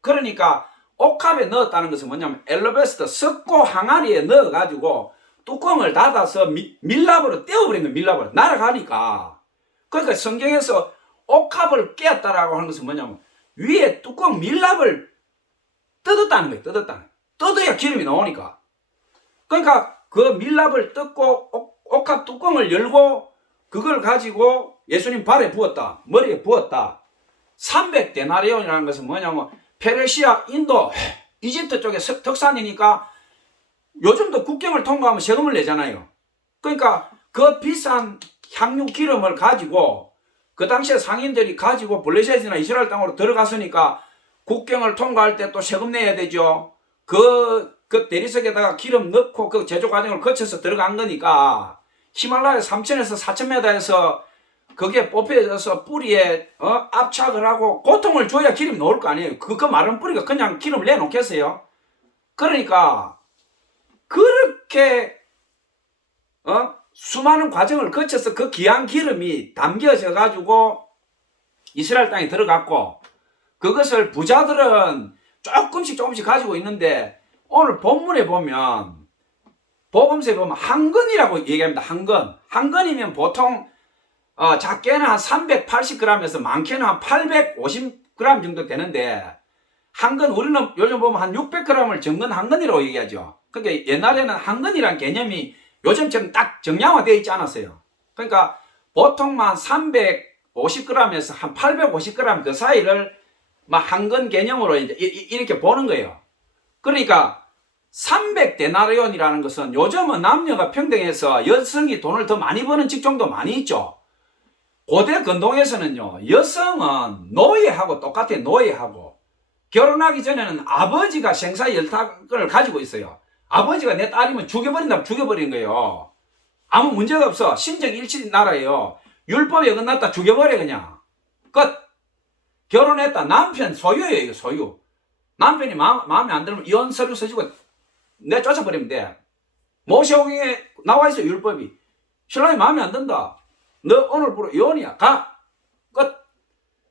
그러니까 옥합에 넣었다는 것은 뭐냐면 엘러베스터 석고 항아리에 넣어가지고 뚜껑을 닫아서 밀랍으로 떼어버린 거예요. 밀랍으로 날아가니까. 그러니까 성경에서 옥합을 깨었다라고 하는 것은 뭐냐면 위에 뚜껑 밀랍을 뜯었다는 거예요. 뜯어야 기름이 나오니까. 그러니까 그 밀랍을 뜯고 옥합 뚜껑을 열고 그걸 가지고 예수님 발에 부었다. 머리에 부었다. 300데나리온이라는 것은 뭐냐면 페르시아, 인도, 이집트 쪽에 특산이니까 요즘도 국경을 통과하면 세금을 내잖아요. 그러니까 그 비싼 향유 기름을 가지고 그 당시에 상인들이 가지고 블레셋이나 이스라엘 땅으로 들어갔으니까 국경을 통과할 때 또 세금 내야 되죠. 그 대리석에다가 기름 넣고 그 제조 과정을 거쳐서 들어간 거니까 히말라야 3000에서 4000m에서 그게 뽑혀져서 뿌리에 압착을 하고 고통을 줘야 기름이 나올 거 아니에요. 그 마른 뿌리가 그냥 기름을 내놓겠어요. 그러니까 그렇게 수많은 과정을 거쳐서 그 귀한 기름이 담겨져 가지고 이스라엘 땅에 들어갔고 그것을 부자들은 조금씩 가지고 있는데 오늘 본문에 보면 복음서에 보면 한 근이라고 얘기합니다. 한 근이면 보통 작게는 한 380g에서 많게는 한 850g 정도 되는데 한 근, 우리는 요즘 보면 한 600g을 정근 한 근이라고 얘기하죠. 그러니까 옛날에는 한 근이라는 개념이 요즘처럼 딱 정량화되어 있지 않았어요. 그러니까 보통만 350g에서 한 850g 그 사이를 막 한 근 개념으로 이제 이렇게 보는 거예요. 그러니까 300데나리온이라는 것은 요즘은 남녀가 평등해서 여성이 돈을 더 많이 버는 직종도 많이 있죠. 고대 근동에서는요, 여성은 노예하고 똑같아요. 노예하고. 결혼하기 전에는 아버지가 생사 열탁을 가지고 있어요. 아버지가 내 딸이면 죽여버린다면 죽여버리는 거예요. 아무 문제가 없어. 신정일치 나라예요. 율법이 어긋났다 죽여버려 그냥. 끝. 결혼했다. 남편 소유예요. 이거 소유. 남편이 마음에 안 들면 이혼 서류 써주고 내 쫓아버리면 돼. 모세오경에 나와 있어 율법이. 신랑이 마음에 안 든다. 너 오늘부로 이혼이야. 가. 끝.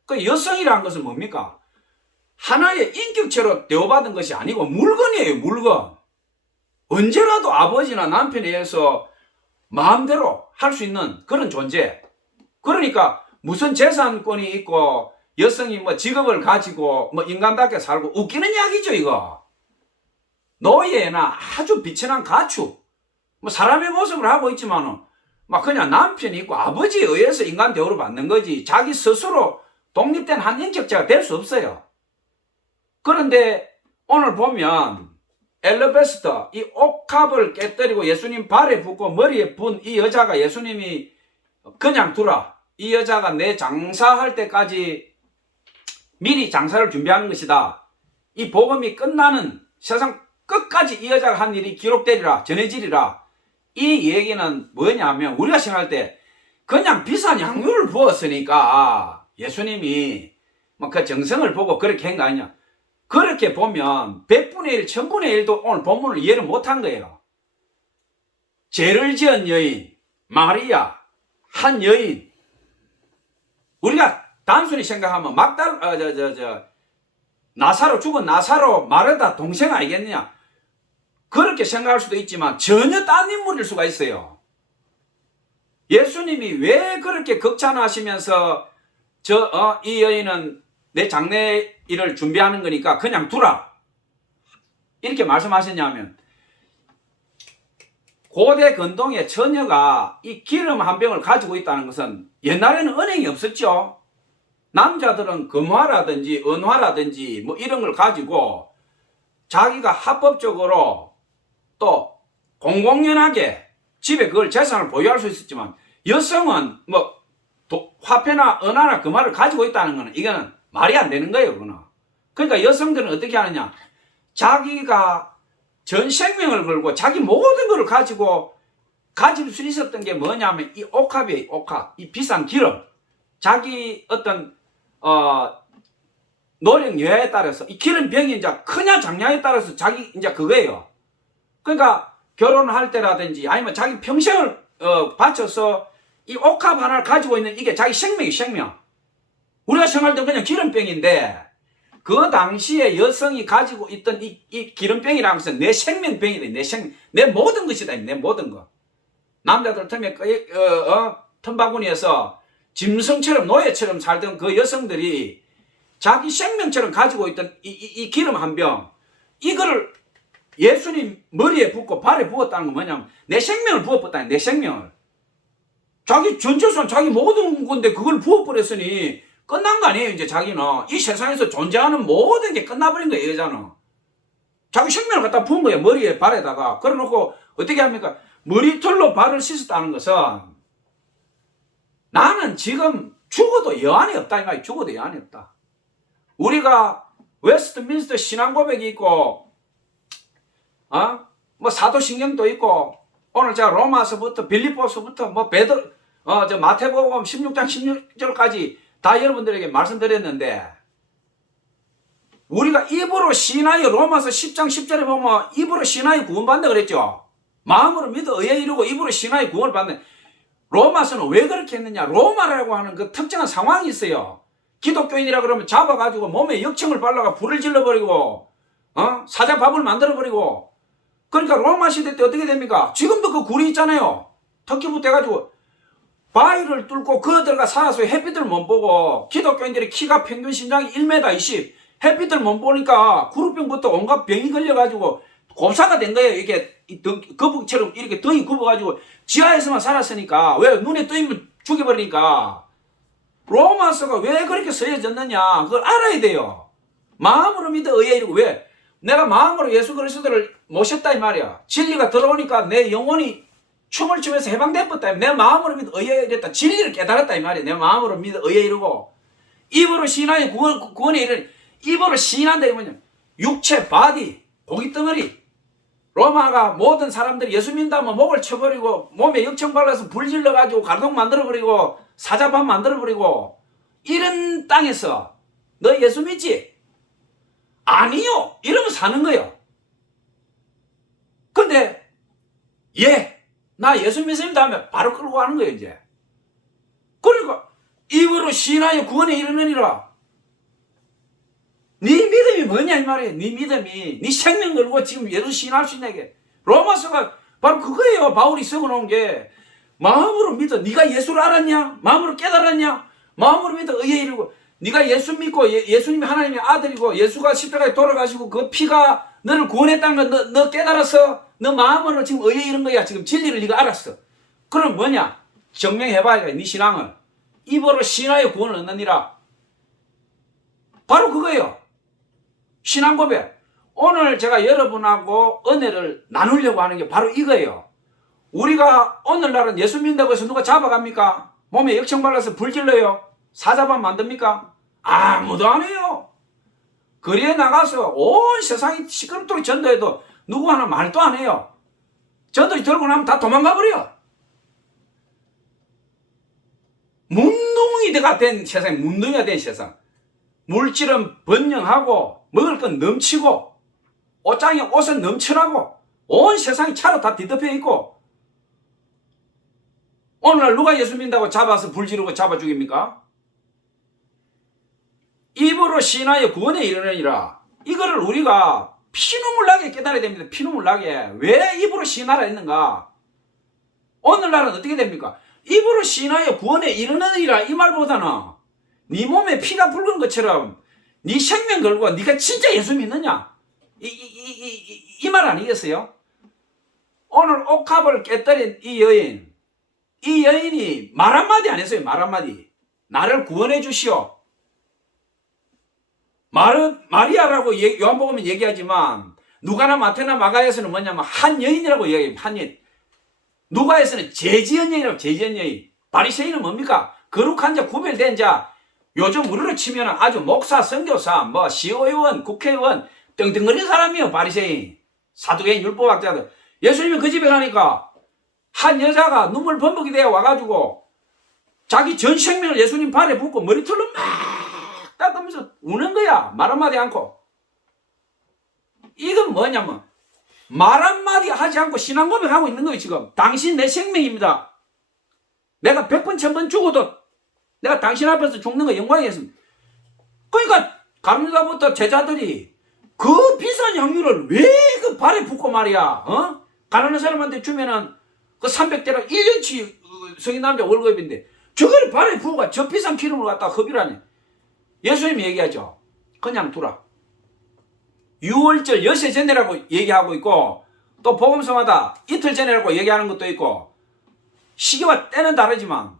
그 여성이라는 것은 뭡니까? 하나의 인격체로 대우받은 것이 아니고 물건이에요. 물건. 언제라도 아버지나 남편에 의해서 마음대로 할 수 있는 그런 존재. 그러니까 무슨 재산권이 있고 여성이 뭐 직업을 가지고 뭐 인간답게 살고 웃기는 이야기죠 이거. 노예나 아주 비천한 가축. 뭐 사람의 모습을 하고 있지만은 막 그냥 남편이 있고 아버지에 의해서 인간 대우를 받는 거지 자기 스스로 독립된 한 인격체가 될 수 없어요. 그런데 오늘 보면 엘르베스터 이 옥합을 깨뜨리고 예수님 발에 붓고 머리에 분 이 여자가 예수님이 그냥 두라. 이 여자가 내 장사할 때까지 미리 장사를 준비하는 것이다. 이 복음이 끝나는 세상 끝까지 이 여자가 한 일이 기록되리라. 전해지리라. 이 얘기는 뭐냐면 우리가 생각할 때 그냥 비싼 향유를 부었으니까 예수님이 뭐 그 정성을 보고 그렇게 한 거 아니냐. 그렇게 보면 100분의 1, 1000분의 1도 오늘 본문을 이해를 못한 거예요. 죄를 지은 여인, 마리아, 한 여인. 우리가 단순히 생각하면 나사로 죽은 나사로 마르다 동생 아니겠느냐. 그렇게 생각할 수도 있지만 전혀 딴 인물일 수가 있어요. 예수님이 왜 그렇게 극찬하시면서 이 여인은 내 장례 일을 준비하는 거니까 그냥 두라. 이렇게 말씀하셨냐면 고대 근동의 처녀가 이 기름 한 병을 가지고 있다는 것은 옛날에는 은행이 없었죠. 남자들은 금화라든지 은화라든지 뭐 이런 걸 가지고 자기가 합법적으로 또 공공연하게 집에 그걸 재산을 보유할 수 있었지만 여성은 뭐 화폐나 은하나 그 말을 가지고 있다는 거는 이거는 말이 안 되는 거예요. 그거는. 그러니까 여성들은 어떻게 하느냐, 자기가 전 생명을 걸고 자기 모든 걸 가지고 가질 수 있었던 게 뭐냐면 이 옥합이에요. 옥합. 이 비싼 기름. 자기 어떤 노력 여하에 따라서 이 기름병이 이제 크냐 작냐에 따라서 자기 이제 그거예요. 그러니까 결혼할 때라든지 아니면 자기 평생을 바쳐서 이 옥합 하나를 가지고 있는 이게 자기 생명이 생명. 우리가 생활할 때 그냥 기름병인데 그 당시에 여성이 가지고 있던 이 기름병이라는 것은 내 생명병이다. 내 모든 것이다. 내 모든 것. 남자들 틈에 틈바구니에서 짐승처럼 노예처럼 살던 그 여성들이 자기 생명처럼 가지고 있던 이 기름 한 병, 이거를 예수님 머리에 붓고 발에 부었다는 건 뭐냐면 내 생명을 부어버렸다는, 내 생명을. 자기 전재산 자기 모든 건데 그걸 부어버렸으니 끝난 거 아니에요. 이제 자기는 이 세상에서 존재하는 모든 게 끝나버린 거예요. 여자는 자기 생명을 갖다 부은 거예요. 머리에 발에다가. 그래놓고 어떻게 합니까? 머리털로 발을 씻었다는 것은 나는 지금 죽어도 여한이 없다 이 말이에요. 죽어도 여한이 없다. 우리가 웨스트민스터 신앙 고백이 있고 뭐 사도신경도 있고 오늘 제가 로마서부터 빌립보서부터 뭐 저 마태복음 16장 16절까지 다 여러분들에게 말씀드렸는데 우리가 입으로 신하여 로마서 10장 10절에 보면 입으로 신하여 구원받는다 그랬죠. 마음으로 믿어 의에 이르고 입으로 신하여 구원을 받는. 로마서는 왜 그렇게 했느냐, 로마라고 하는 그 특정한 상황이 있어요. 기독교인이라 그러면 잡아가지고 몸에 역청을 발라가 불을 질러버리고 사자밥을 만들어버리고. 그러니까 로마 시대 때 어떻게 됩니까? 지금도 그 굴이 있잖아요. 터키부터 해가지고 바위를 뚫고 그 들어가 살아서 햇빛을 못 보고, 기독교인들이 키가 평균 신장이 1m 20, 햇빛을 못 보니까 구루병부터 온갖 병이 걸려가지고 곱사가 된 거예요. 이게 거북처럼 이렇게 등이 굽어가지고 지하에서만 살았으니까. 왜? 눈에 뜨이면 죽여버리니까. 로마서가 왜 그렇게 쓰여졌느냐, 그걸 알아야 돼요. 마음으로 믿어 의에 이르고. 왜? 내가 마음으로 예수 그리스도를 모셨다 이 말이야. 진리가 들어오니까 내 영혼이 춤을 추면서 해방됐다. 내 마음으로 믿어 의에 이르다. 진리를 깨달았다 이 말이야. 내 마음으로 믿어 의에 이르고 입으로 신하여 구원에 이르니. 입으로 신한다 이거냐, 육체 바디 고깃덩어리. 로마가 모든 사람들이 예수 믿다면 목을 쳐버리고 몸에 역청 발라서 불 질러가지고 가동 만들어버리고 사자밥 만들어버리고 이런 땅에서 너 예수 믿지? 아니요! 이러면 사는 거예요. 근데 나 예수 믿습니다 하면 바로 끌고 가는 거예요. 이제 그러니까 입으로 신하여 구원에 이르느니라. 네 믿음이 뭐냐 이 말이에요. 네 믿음이 네 생명 걸고 지금 예수 신할 수 있는 게 로마서가 바로 그거예요. 바울이 적어놓은 게 마음으로 믿어. 네가 예수를 알았냐? 마음으로 깨달았냐? 마음으로 믿어 의에 이르고. 네가 예수 믿고 예수님이 하나님의 아들이고 예수가 십자가에 돌아가시고 그 피가 너를 구원했다는 걸 너 깨달았어? 너 마음으로 지금 의에 이른 거야. 지금 진리를 네가 알았어. 그럼 뭐냐? 증명해봐야 돼. 네 신앙을. 입으로 신하여 구원을 얻느니라. 바로 그거예요. 신앙 고백. 오늘 제가 여러분하고 은혜를 나누려고 하는 게 바로 이거예요. 우리가 오늘날은 예수 믿는다고 해서 누가 잡아갑니까? 몸에 역청 발라서 불질러요? 사자밥 만듭니까? 아무도 안 해요. 거리에 나가서 온 세상이 시끄럽도록 전도해도 누구 하나 말도 안 해요. 전도지 들고 나면 다 도망가 버려. 문둥이가 된 세상, 문둥이가 된 세상. 물질은 번영하고 먹을 건 넘치고 옷장에 옷은 넘쳐나고 온 세상이 차로 다 뒤덮여 있고, 오늘날 누가 예수 믿는다고 잡아서 불 지르고 잡아 죽입니까? 입으로 신하여 구원에 이르느니라. 이거를 우리가 피눈물 나게 깨달아야 됩니다. 피눈물 나게. 왜 입으로 신하라 했는가? 오늘날은 어떻게 됩니까? 입으로 신하여 구원에 이르느니라 이 말보다는 네 몸에 피가 붉은 것처럼 네 생명 걸고 네가 진짜 예수 믿느냐? 이 말 아니겠어요? 오늘 옥합을 깨뜨린 이 여인이 말 한마디 안 했어요. 말 한마디. 나를 구원해 주시오. 마리아라고 요한복음은 얘기하지만 누가나 마태나 마가에서는 뭐냐면 한 여인이라고 이야기해요. 한 여인. 누가에서는 제지연 여인이라고 제지연 여인. 바리새인은 뭡니까? 거룩한 자, 구별된 자. 요즘 우리로 치면 아주 목사, 선교사, 뭐 시의원, 국회의원 떵떵거리는 사람이에요. 바리새인. 사두개인 율법학자들. 예수님이 그 집에 가니까 한 여자가 눈물 범벅이 되어 와가지고 자기 전 생명을 예수님 발에 붓고 머리털로 막 닦으면서 우는 거야. 말 한마디 않고. 이건 뭐냐면 말 한마디 하지 않고 신앙 고백하고 있는 거예요. 지금 당신 내 생명입니다. 내가 100번 1000번 죽어도 내가 당신 앞에서 죽는 거 영광이었습니다. 그러니까 가룟유다부터 제자들이 그 비싼 향유를 왜 그 발에 붓고 말이야. 가난한 사람한테 주면은 그 300대랑 1년치 성인 남자 월급인데 저걸 발에 부어가 저 비싼 기름을 갖다 허비라니. 예수님이 얘기하죠. 그냥 두라. 6월절 엿새 전이라고 얘기하고 있고 또 복음서마다 이틀 전이라고 얘기하는 것도 있고 시기와 때는 다르지만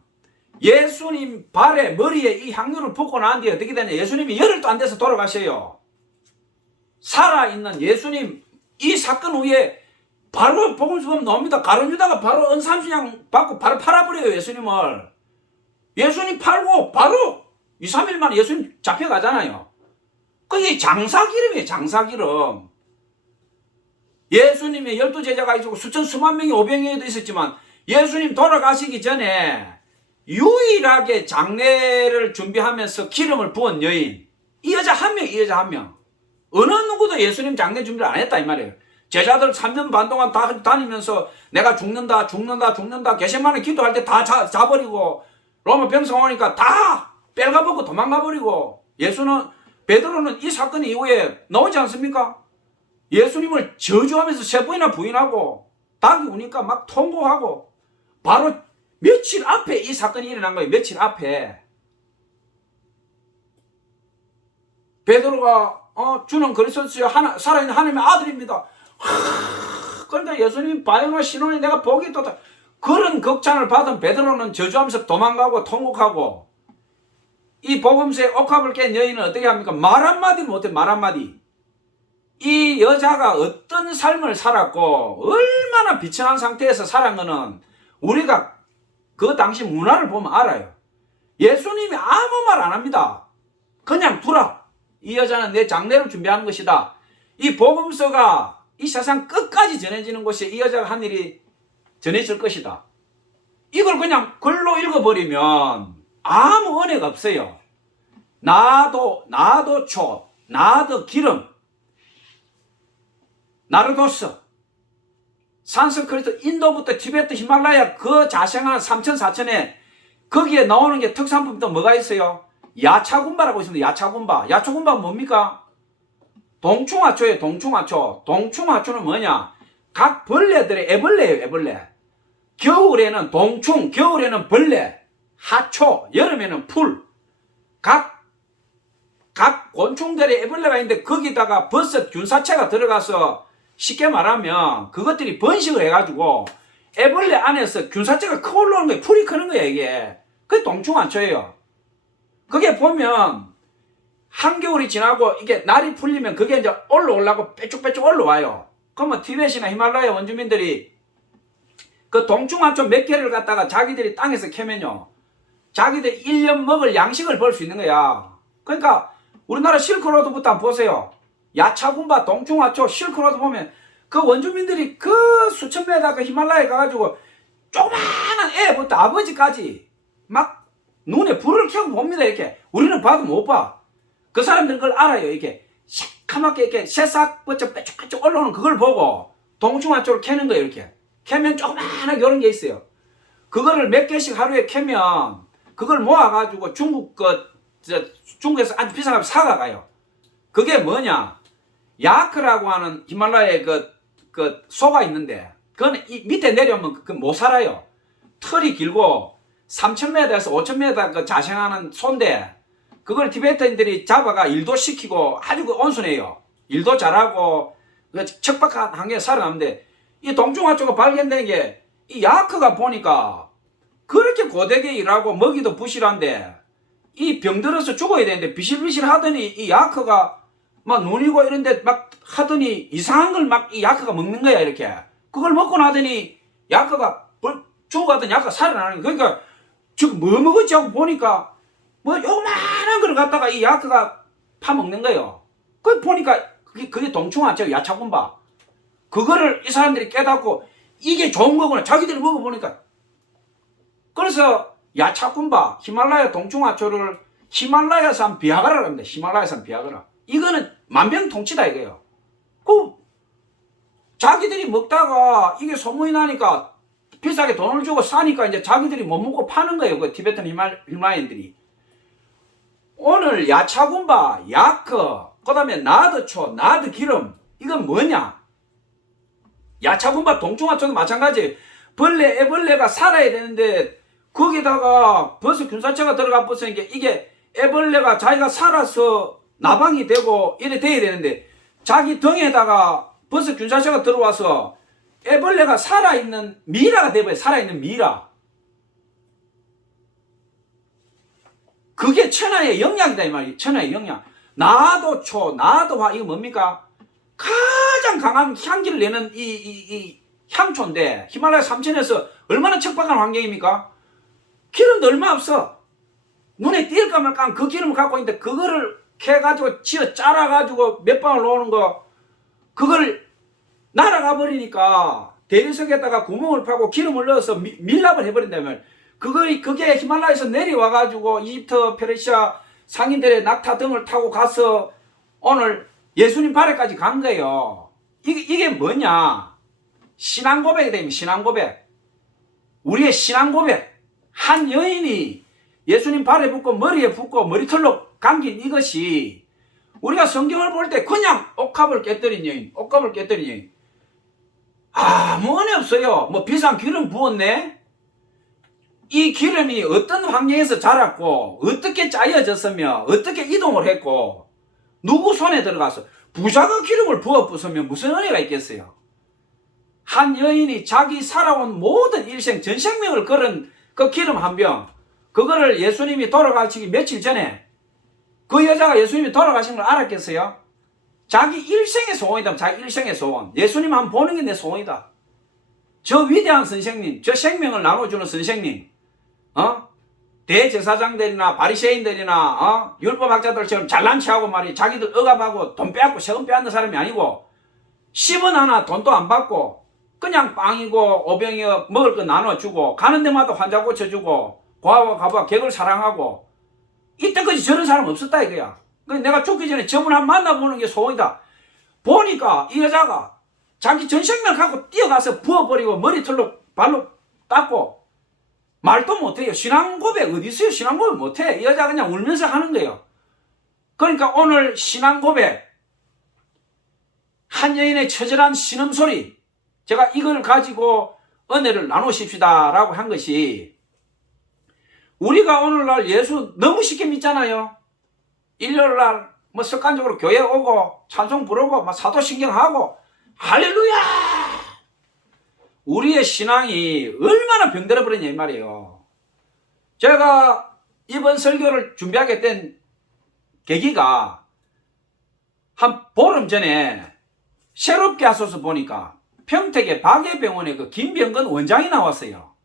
예수님 발에 머리에 이 향유를 붓고 난 뒤에 어떻게 되냐. 예수님이 열흘도 안 돼서 돌아가셔요. 살아있는 예수님 이 사건 후에 바로 복음서 보면 나옵니다. 가룟유다가 바로 은삼순양 받고 바로 팔아버려요. 예수님을. 예수님 팔고 바로 2, 3일 만에 예수님 잡혀가잖아요. 그게 장사기름이에요. 장사기름. 예수님의 12제자가 있었고 수만 명이 500명에도 있었지만 예수님 돌아가시기 전에 유일하게 장례를 준비하면서 기름을 부은 여인. 이 여자 한 명, 이 여자 한 명. 어느 누구도 예수님 장례 준비를 안 했다 이 말이에요. 제자들 3년 반 동안 다 다니면서 내가 죽는다 게세마네 기도할 때 다 자버리고 로마 병성 오니까 다 뺄가벗고 도망가버리고 예수는 베드로는 이 사건 이후에 나오지 않습니까? 예수님을 저주하면서 3번이나 부인하고 닭이 우니까 막 통곡하고 바로 며칠 앞에 이 사건이 일어난 거예요. 며칠 앞에 베드로가 주는 그리스도요 살아있는 하나님의 아들입니다. 그러니까 예수님 바요나 시노니 내가 복이 또 그런 극찬을 받은 베드로는 저주하면서 도망가고 통곡하고 이 복음서에 옥합을 깬 여인은 어떻게 합니까? 말 한마디 못해. 말 한마디. 이 여자가 어떤 삶을 살았고 얼마나 비천한 상태에서 살은 거는 우리가 그 당시 문화를 보면 알아요. 예수님이 아무 말 안 합니다. 그냥 두라. 이 여자는 내 장례를 준비하는 것이다. 이 복음서가 이 세상 끝까지 전해지는 곳에 이 여자가 한 일이 전해질 것이다. 이걸 그냥 글로 읽어버리면 아무 은혜가 없어요. 나도 초, 나도 기름, 나르도스, 산스크리트, 인도부터 티베트, 히말라야 그 자생한 3천 4천에 거기에 나오는 게 특산품이 또 뭐가 있어요? 야차군바라고 있습니다. 야차군바. 야차군바가 뭡니까? 동충하초예요. 동충하초. 동충하초는 뭐냐? 각 벌레들의 애벌레예요. 애벌레. 겨울에는 동충, 겨울에는 벌레, 하초, 여름에는 풀. 각 곤충들의 애벌레가 있는데 거기다가 버섯 균사체가 들어가서 쉽게 말하면 그것들이 번식을 해가지고 애벌레 안에서 균사체가 커 올라오는 거예요. 풀이 크는 거예요. 이게. 그게 동충하초예요. 그게 보면 한겨울이 지나고 이게 날이 풀리면 그게 이제 올라오려고 빼쭉빼쭉 올라와요. 그러면 티벳이나 히말라야 원주민들이 그 동충하초 몇 개를 갖다가 자기들이 땅에서 캐면요. 자기들 1년 먹을 양식을 벌 수 있는 거야. 그러니까 우리나라 실크로드부터 한번 보세요. 야차군바, 동충하초, 실크로드 보면 그 원주민들이 그 수천 메다 그 히말라야에 가가지고 조그마한 애부터 아버지까지 막 눈에 불을 켜고 봅니다. 이렇게. 우리는 봐도 못 봐. 그 사람들은 그걸 알아요. 이렇게 새카맣게 이렇게 새싹 버쩍 빼쭉빼쭉 올라오는 그걸 보고 동충하초를 캐는 거예요. 이렇게. 캐면 조그마하게 이런 게 있어요. 그거를 몇 개씩 하루에 캐면 그걸 모아가지고 중국에서 아주 비싼 값에 사가가요. 그게 뭐냐? 야크라고 하는 히말라야의 그 소가 있는데 그건 이 밑에 내려오면 못 살아요. 털이 길고 3,000m에서 5,000m 그 자생하는 소인데 그걸 티베트인들이 잡아가 일도 시키고 아주 그 온순해요. 일도 잘하고 척박한 게 살아남는데 이 동충하초가 발견된 게 이 야크가 보니까 그렇게 고되게 일하고 먹이도 부실한데 이 병들어서 죽어야 되는데 비실비실 하더니 이 야크가 막 눈이고 이런데 막 하더니 이상한 걸 막 이 야크가 먹는 거야, 이렇게. 그걸 먹고 나더니 야크가 죽어가던 야크가 살아나는 거야. 그러니까 지금 뭐 먹었지 하고 보니까 뭐 요만한 걸 갖다가 이 야크가 파먹는 거예요. 그 보니까 그게 동충하죠, 야차군바. 그거를 이 사람들이 깨닫고 이게 좋은 거구나. 자기들이 먹어보니까. 그래서 야차군바, 히말라야 동충하초를 히말라야산 비아그라라고 합니다. 히말라야산 비아그라. 이거는 만병통치다 이거예요. 그 자기들이 먹다가 이게 소문이 나니까 비싸게 돈을 주고 사니까 이제 자기들이 못 먹고 파는 거예요. 그 티베탄 히말라야인들이. 오늘 야차군바, 야크, 그 다음에 나드초, 나드기름, 이건 뭐냐? 야차군바, 동충하초도 마찬가지. 벌레, 애벌레가 살아야 되는데 거기다가 버섯 균사체가 들어가 버서니까 이게 애벌레가 자기가 살아서 나방이 되고 이래 돼야 되는데 자기 등에다가 버섯 균사체가 들어와서 애벌레가 살아있는 미라가 돼버려요. 살아있는 미라. 그게 천하의 영양이다 이 말이에요. 천하의 영양. 나도초, 나도화 이거 뭡니까? 가장 강한 향기를 내는 이 향초인데 히말라야 삼천에서 얼마나 척박한 환경입니까? 기름도 얼마 없어. 눈에 띌까 말까 그 기름을 갖고 있는데 그거를 캐가지고 지어 짜라가지고 몇 방울 놓는 거 그걸 날아가 버리니까 대리석에다가 구멍을 파고 기름을 넣어서 밀랍을 해버린다면 그게 히말라야에서 내려와가지고 이집트, 페르시아 상인들의 낙타 등을 타고 가서 오늘 예수님 발에까지 간 거예요. 이게 뭐냐? 신앙 고백이 됩니다. 신앙 고백. 우리의 신앙 고백. 한 여인이 예수님 발에 붙고 머리에 붙고 머리털로 감긴 이것이 우리가 성경을 볼 때 그냥 옥합을 깨뜨린 여인, 옥합을 깨뜨린 여인. 아무 은혜 없어요. 뭐 비싼 기름 부었네? 이 기름이 어떤 환경에서 자랐고 어떻게 짜여졌으며 어떻게 이동을 했고 누구 손에 들어가서 부자가 기름을 부어 부으면 무슨 은혜가 있겠어요? 한 여인이 자기 살아온 모든 일생 전생명을 걸은 그 기름 한 병, 그거를 예수님이 돌아가시기 며칠 전에 그 여자가 예수님이 돌아가신 걸 알았겠어요? 자기 일생의 소원이다. 자기 일생의 소원. 예수님 한번 보는 게 내 소원이다. 저 위대한 선생님, 저 생명을 나눠주는 선생님, 대제사장들이나 바리새인들이나 율법학자들처럼 잘난 체하고 말이 자기들 억압하고 돈 빼앗고 세금 빼앗는 사람이 아니고 10원 하나 돈도 안 받고 그냥 빵이고 오병이어 먹을 거 나눠주고 가는 데마다 환자 고쳐주고 고아와 가부와 객을 사랑하고 이때까지 저런 사람 없었다 이거야. 내가 죽기 전에 저분 한번 만나보는 게 소원이다. 보니까 이 여자가 자기 전생명을 갖고 뛰어가서 부어버리고 머리털로 발로 닦고 말도 못해요. 신앙 고백 어디 있어요? 신앙 고백 못해. 이 여자 그냥 울면서 하는 거예요. 그러니까 오늘 신앙 고백 한 여인의 처절한 신음소리 제가 이걸 가지고 은혜를 나누십시다 라고 한 것이 우리가 오늘날 예수 너무 쉽게 믿잖아요. 일요일날 뭐 습관적으로 교회 오고 찬송 부르고 막 사도신경하고 할렐루야. 우리의 신앙이 얼마나 병들어 버렸냐 이 말이에요. 제가 이번 설교를 준비하게 된 계기가 한 보름 전에 새롭게 하소서 보니까 평택의 박예병원에 그 김병건 원장이 나왔어요.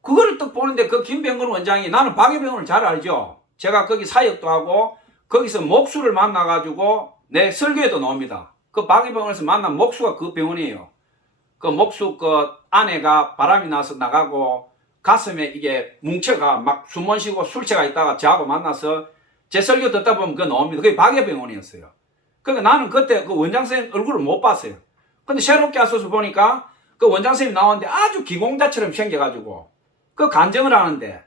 그거를 딱 보는데 그 김병건 원장이 나는 박예병원을 잘 알죠. 제가 거기 사역도 하고 거기서 목수를 만나가지고 내 설교에도 나옵니다. 그 박예병원에서 만난 목수가 그 병원이에요. 그 목수 그 아내가 바람이 나서 나가고 가슴에 이게 뭉쳐가 막 숨 못 쉬고 술취가 있다가 저하고 만나서 제 설교 듣다 보면 그거 나옵니다. 그게 박예병원이었어요. 그러니까 나는 그때 그 원장 선생님 얼굴을 못 봤어요. 근데 새롭게 와서 보니까 그 원장 선생님이 나왔는데 아주 기공자처럼 생겨가지고 그 간증을 하는데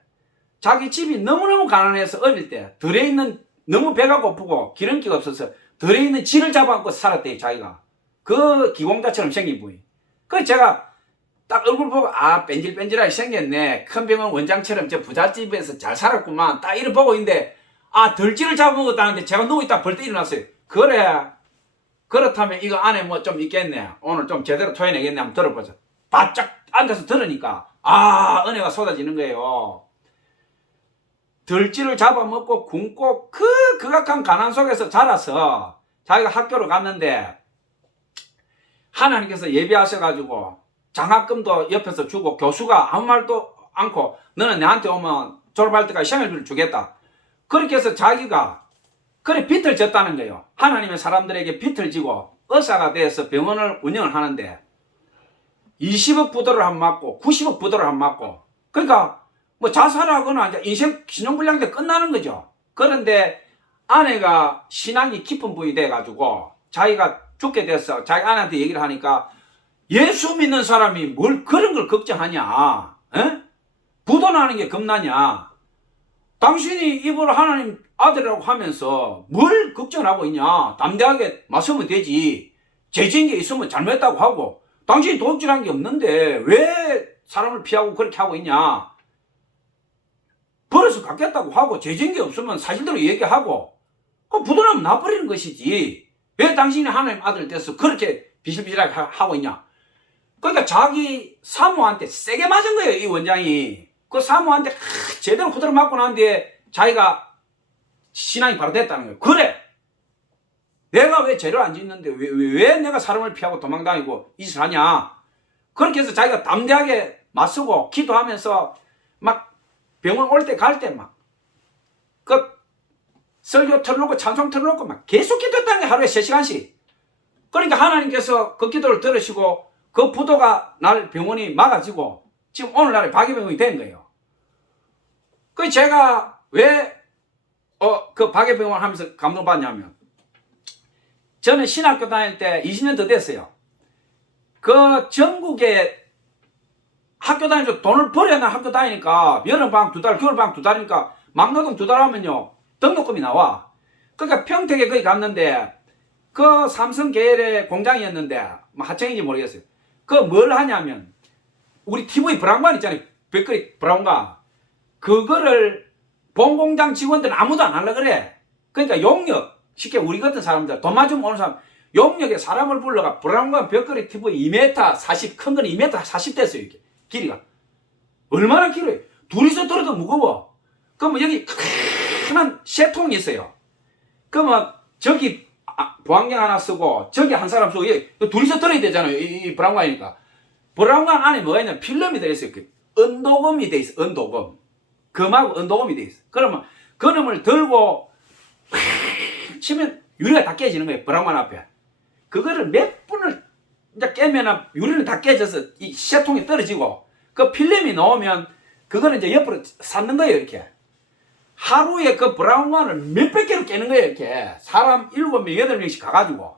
자기 집이 너무너무 가난해서 어릴 때 들에 있는 너무 배가 고프고 기름기가 없어서 들에 있는 쥐를 잡아갖고 살았대요 자기가. 그 기공자처럼 생긴 분이. 그래서 제가 딱 얼굴 보고 아 뺀질뺀질하게 생겼네. 큰 병원 원장처럼 저 부잣집에서 잘 살았구만. 딱 이를 보고 있는데 아 들쥐를 잡아먹었다는데 제가 누워있다 벌떡 일어났어요. 그래 그렇다면 이거 안에 뭐 좀 있겠네. 오늘 좀 제대로 토해내겠네. 한번 들어보자. 바짝 앉아서 들으니까 아 은혜가 쏟아지는 거예요. 들쥐를 잡아먹고 굶고 그 극악한 가난 속에서 자라서 자기가 학교를 갔는데 하나님께서 예비하셔가지고 장학금도 옆에서 주고 교수가 아무 말도 않고 너는 내한테 오면 졸업할 때까지 시험을 주겠다. 그렇게 해서 자기가 그래 빚을 졌다는 거예요. 하나님의 사람들에게 빚을 지고 의사가 돼서 병원을 운영을 하는데 20억 부도를 한 맞고 90억 부도를 한 맞고 그러니까 뭐 자살하거나 이제 인생 신용불량돼 끝나는 거죠. 그런데 아내가 신앙이 깊은 분이 돼가지고 자기가 죽게 돼서 자기 아내한테 얘기를 하니까 예수 믿는 사람이 뭘 그런 걸 걱정하냐? 에? 부도 나는 게 겁나냐? 당신이 입으로 하나님 아들이라고 하면서 뭘 걱정하고 있냐? 담대하게 맞서면 되지. 죄진 게 있으면 잘못했다고 하고 당신이 도둑질한 게 없는데 왜 사람을 피하고 그렇게 하고 있냐? 버려서 갖겠다고 하고 죄진 게 없으면 사실대로 얘기하고 그럼 부도나면 놔버리는 것이지. 왜 당신이 하나님 아들 돼서 그렇게 비실비실하게 하고 있냐? 그러니까 자기 사모한테 세게 맞은 거예요, 이 원장이. 그 사모한테 제대로 후드러 맞고 난 뒤에 자기가 신앙이 바로 됐다는 거예요. 그래! 내가 왜 죄를 안 짓는데 왜 내가 사람을 피하고 도망다니고 이 짓을 하냐? 그렇게 해서 자기가 담대하게 맞서고 기도하면서 막 병원 올 때 갈 때 막 그 설교 틀어놓고 찬송 틀어놓고 막 계속 기도했다는 게 하루에 3시간씩. 그러니까 하나님께서 그 기도를 들으시고 그 부도가 날 병원이 막아지고 지금 오늘날에 박예병원이 된 거예요. 그 제가 왜 그 박예병원 하면서 감동받냐면 저는 신학교 다닐 때 20년 더 됐어요. 그 전국에 학교 다니면서 돈을 벌여야 학교 다니니까 여름방학 2달, 겨울방학 2달이니까 막노동 2달 하면요 등록금이 나와. 그러니까 평택에 거기 갔는데 그 삼성 계열의 공장이었는데 뭐 하청인지 모르겠어요. 그 뭘 하냐면 우리 TV 브라운관 있잖아요. 백거리 브라운관. 그거를 본공장 직원들은 아무도 안 하려 그래. 그러니까 용역 쉽게 우리 같은 사람들 돈 맞으면 오는 사람 용역에 사람을 불러가 브라운관 벽걸이 TV 2m 40 큰 건 2m 40 됐어요. 이렇게 길이가 얼마나 길어요. 둘이서 들어도 무거워. 그러면 여기 큰한 쇠통이 있어요. 그러면 저기 보안경 하나 쓰고 저기 한 사람 쓰고 둘이서 들어야 되잖아요. 이 브라운관이니까. 브라운관 안에 뭐가 있냐면 필름이 들어있어요. 은도금이 돼 있어. 은도금. 금하고 은도금이 돼 있어. 그러면 그놈을 들고 치면 유리가 다 깨지는 거예요. 브라운관 앞에. 그거를 몇 분을 이제 깨면 유리는 다 깨져서 이 쇠통이 떨어지고 그 필름이 나오면 그거는 이제 옆으로 삿는 거예요. 이렇게. 하루에 그 브라운관을 몇백 개로 깨는 거예요. 이렇게. 사람 7명, 8명씩 가가지고.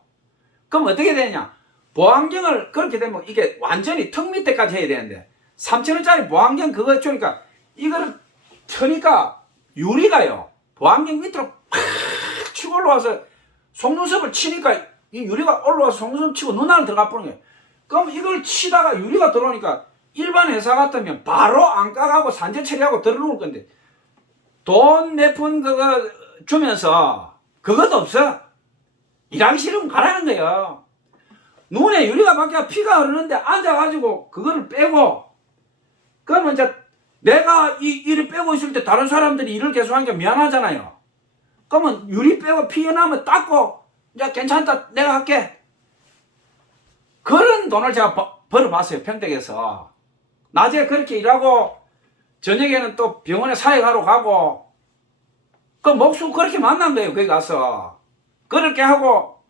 그럼 어떻게 되냐? 보안경을 그렇게 되면 이게 완전히 턱 밑에까지 해야 되는데 3,000원짜리 보안경 그거 주니까 이거를 펴니까 유리가요. 보안경 밑으로 팍 치고 올라와서 속눈썹을 치니까 이 유리가 올라와서 속눈썹 치고 눈 안에 들어가 버는 거예요. 그럼 이걸 치다가 유리가 들어오니까 일반 회사 같으면 바로 안 까가고 산재 처리하고 들어놓을 건데 돈 몇 푼 그거 주면서 그것도 없어. 일하기 싫으면 가라는 거예요. 눈에 유리가 박혀 피가 흐르는데 앉아가지고 그거를 빼고 그러면 이제 내가 이 일을 빼고 있을 때 다른 사람들이 일을 계속 하니까 미안하잖아요. 그러면 유리 빼고 피 나면 닦고 이제 괜찮다 내가 할게. 그런 돈을 제가 벌어봤어요. 평택에서. 낮에 그렇게 일하고 저녁에는 또 병원에 사역하러 가고 그 목숨 그렇게 만난 거예요. 거기 가서. 그렇게 하고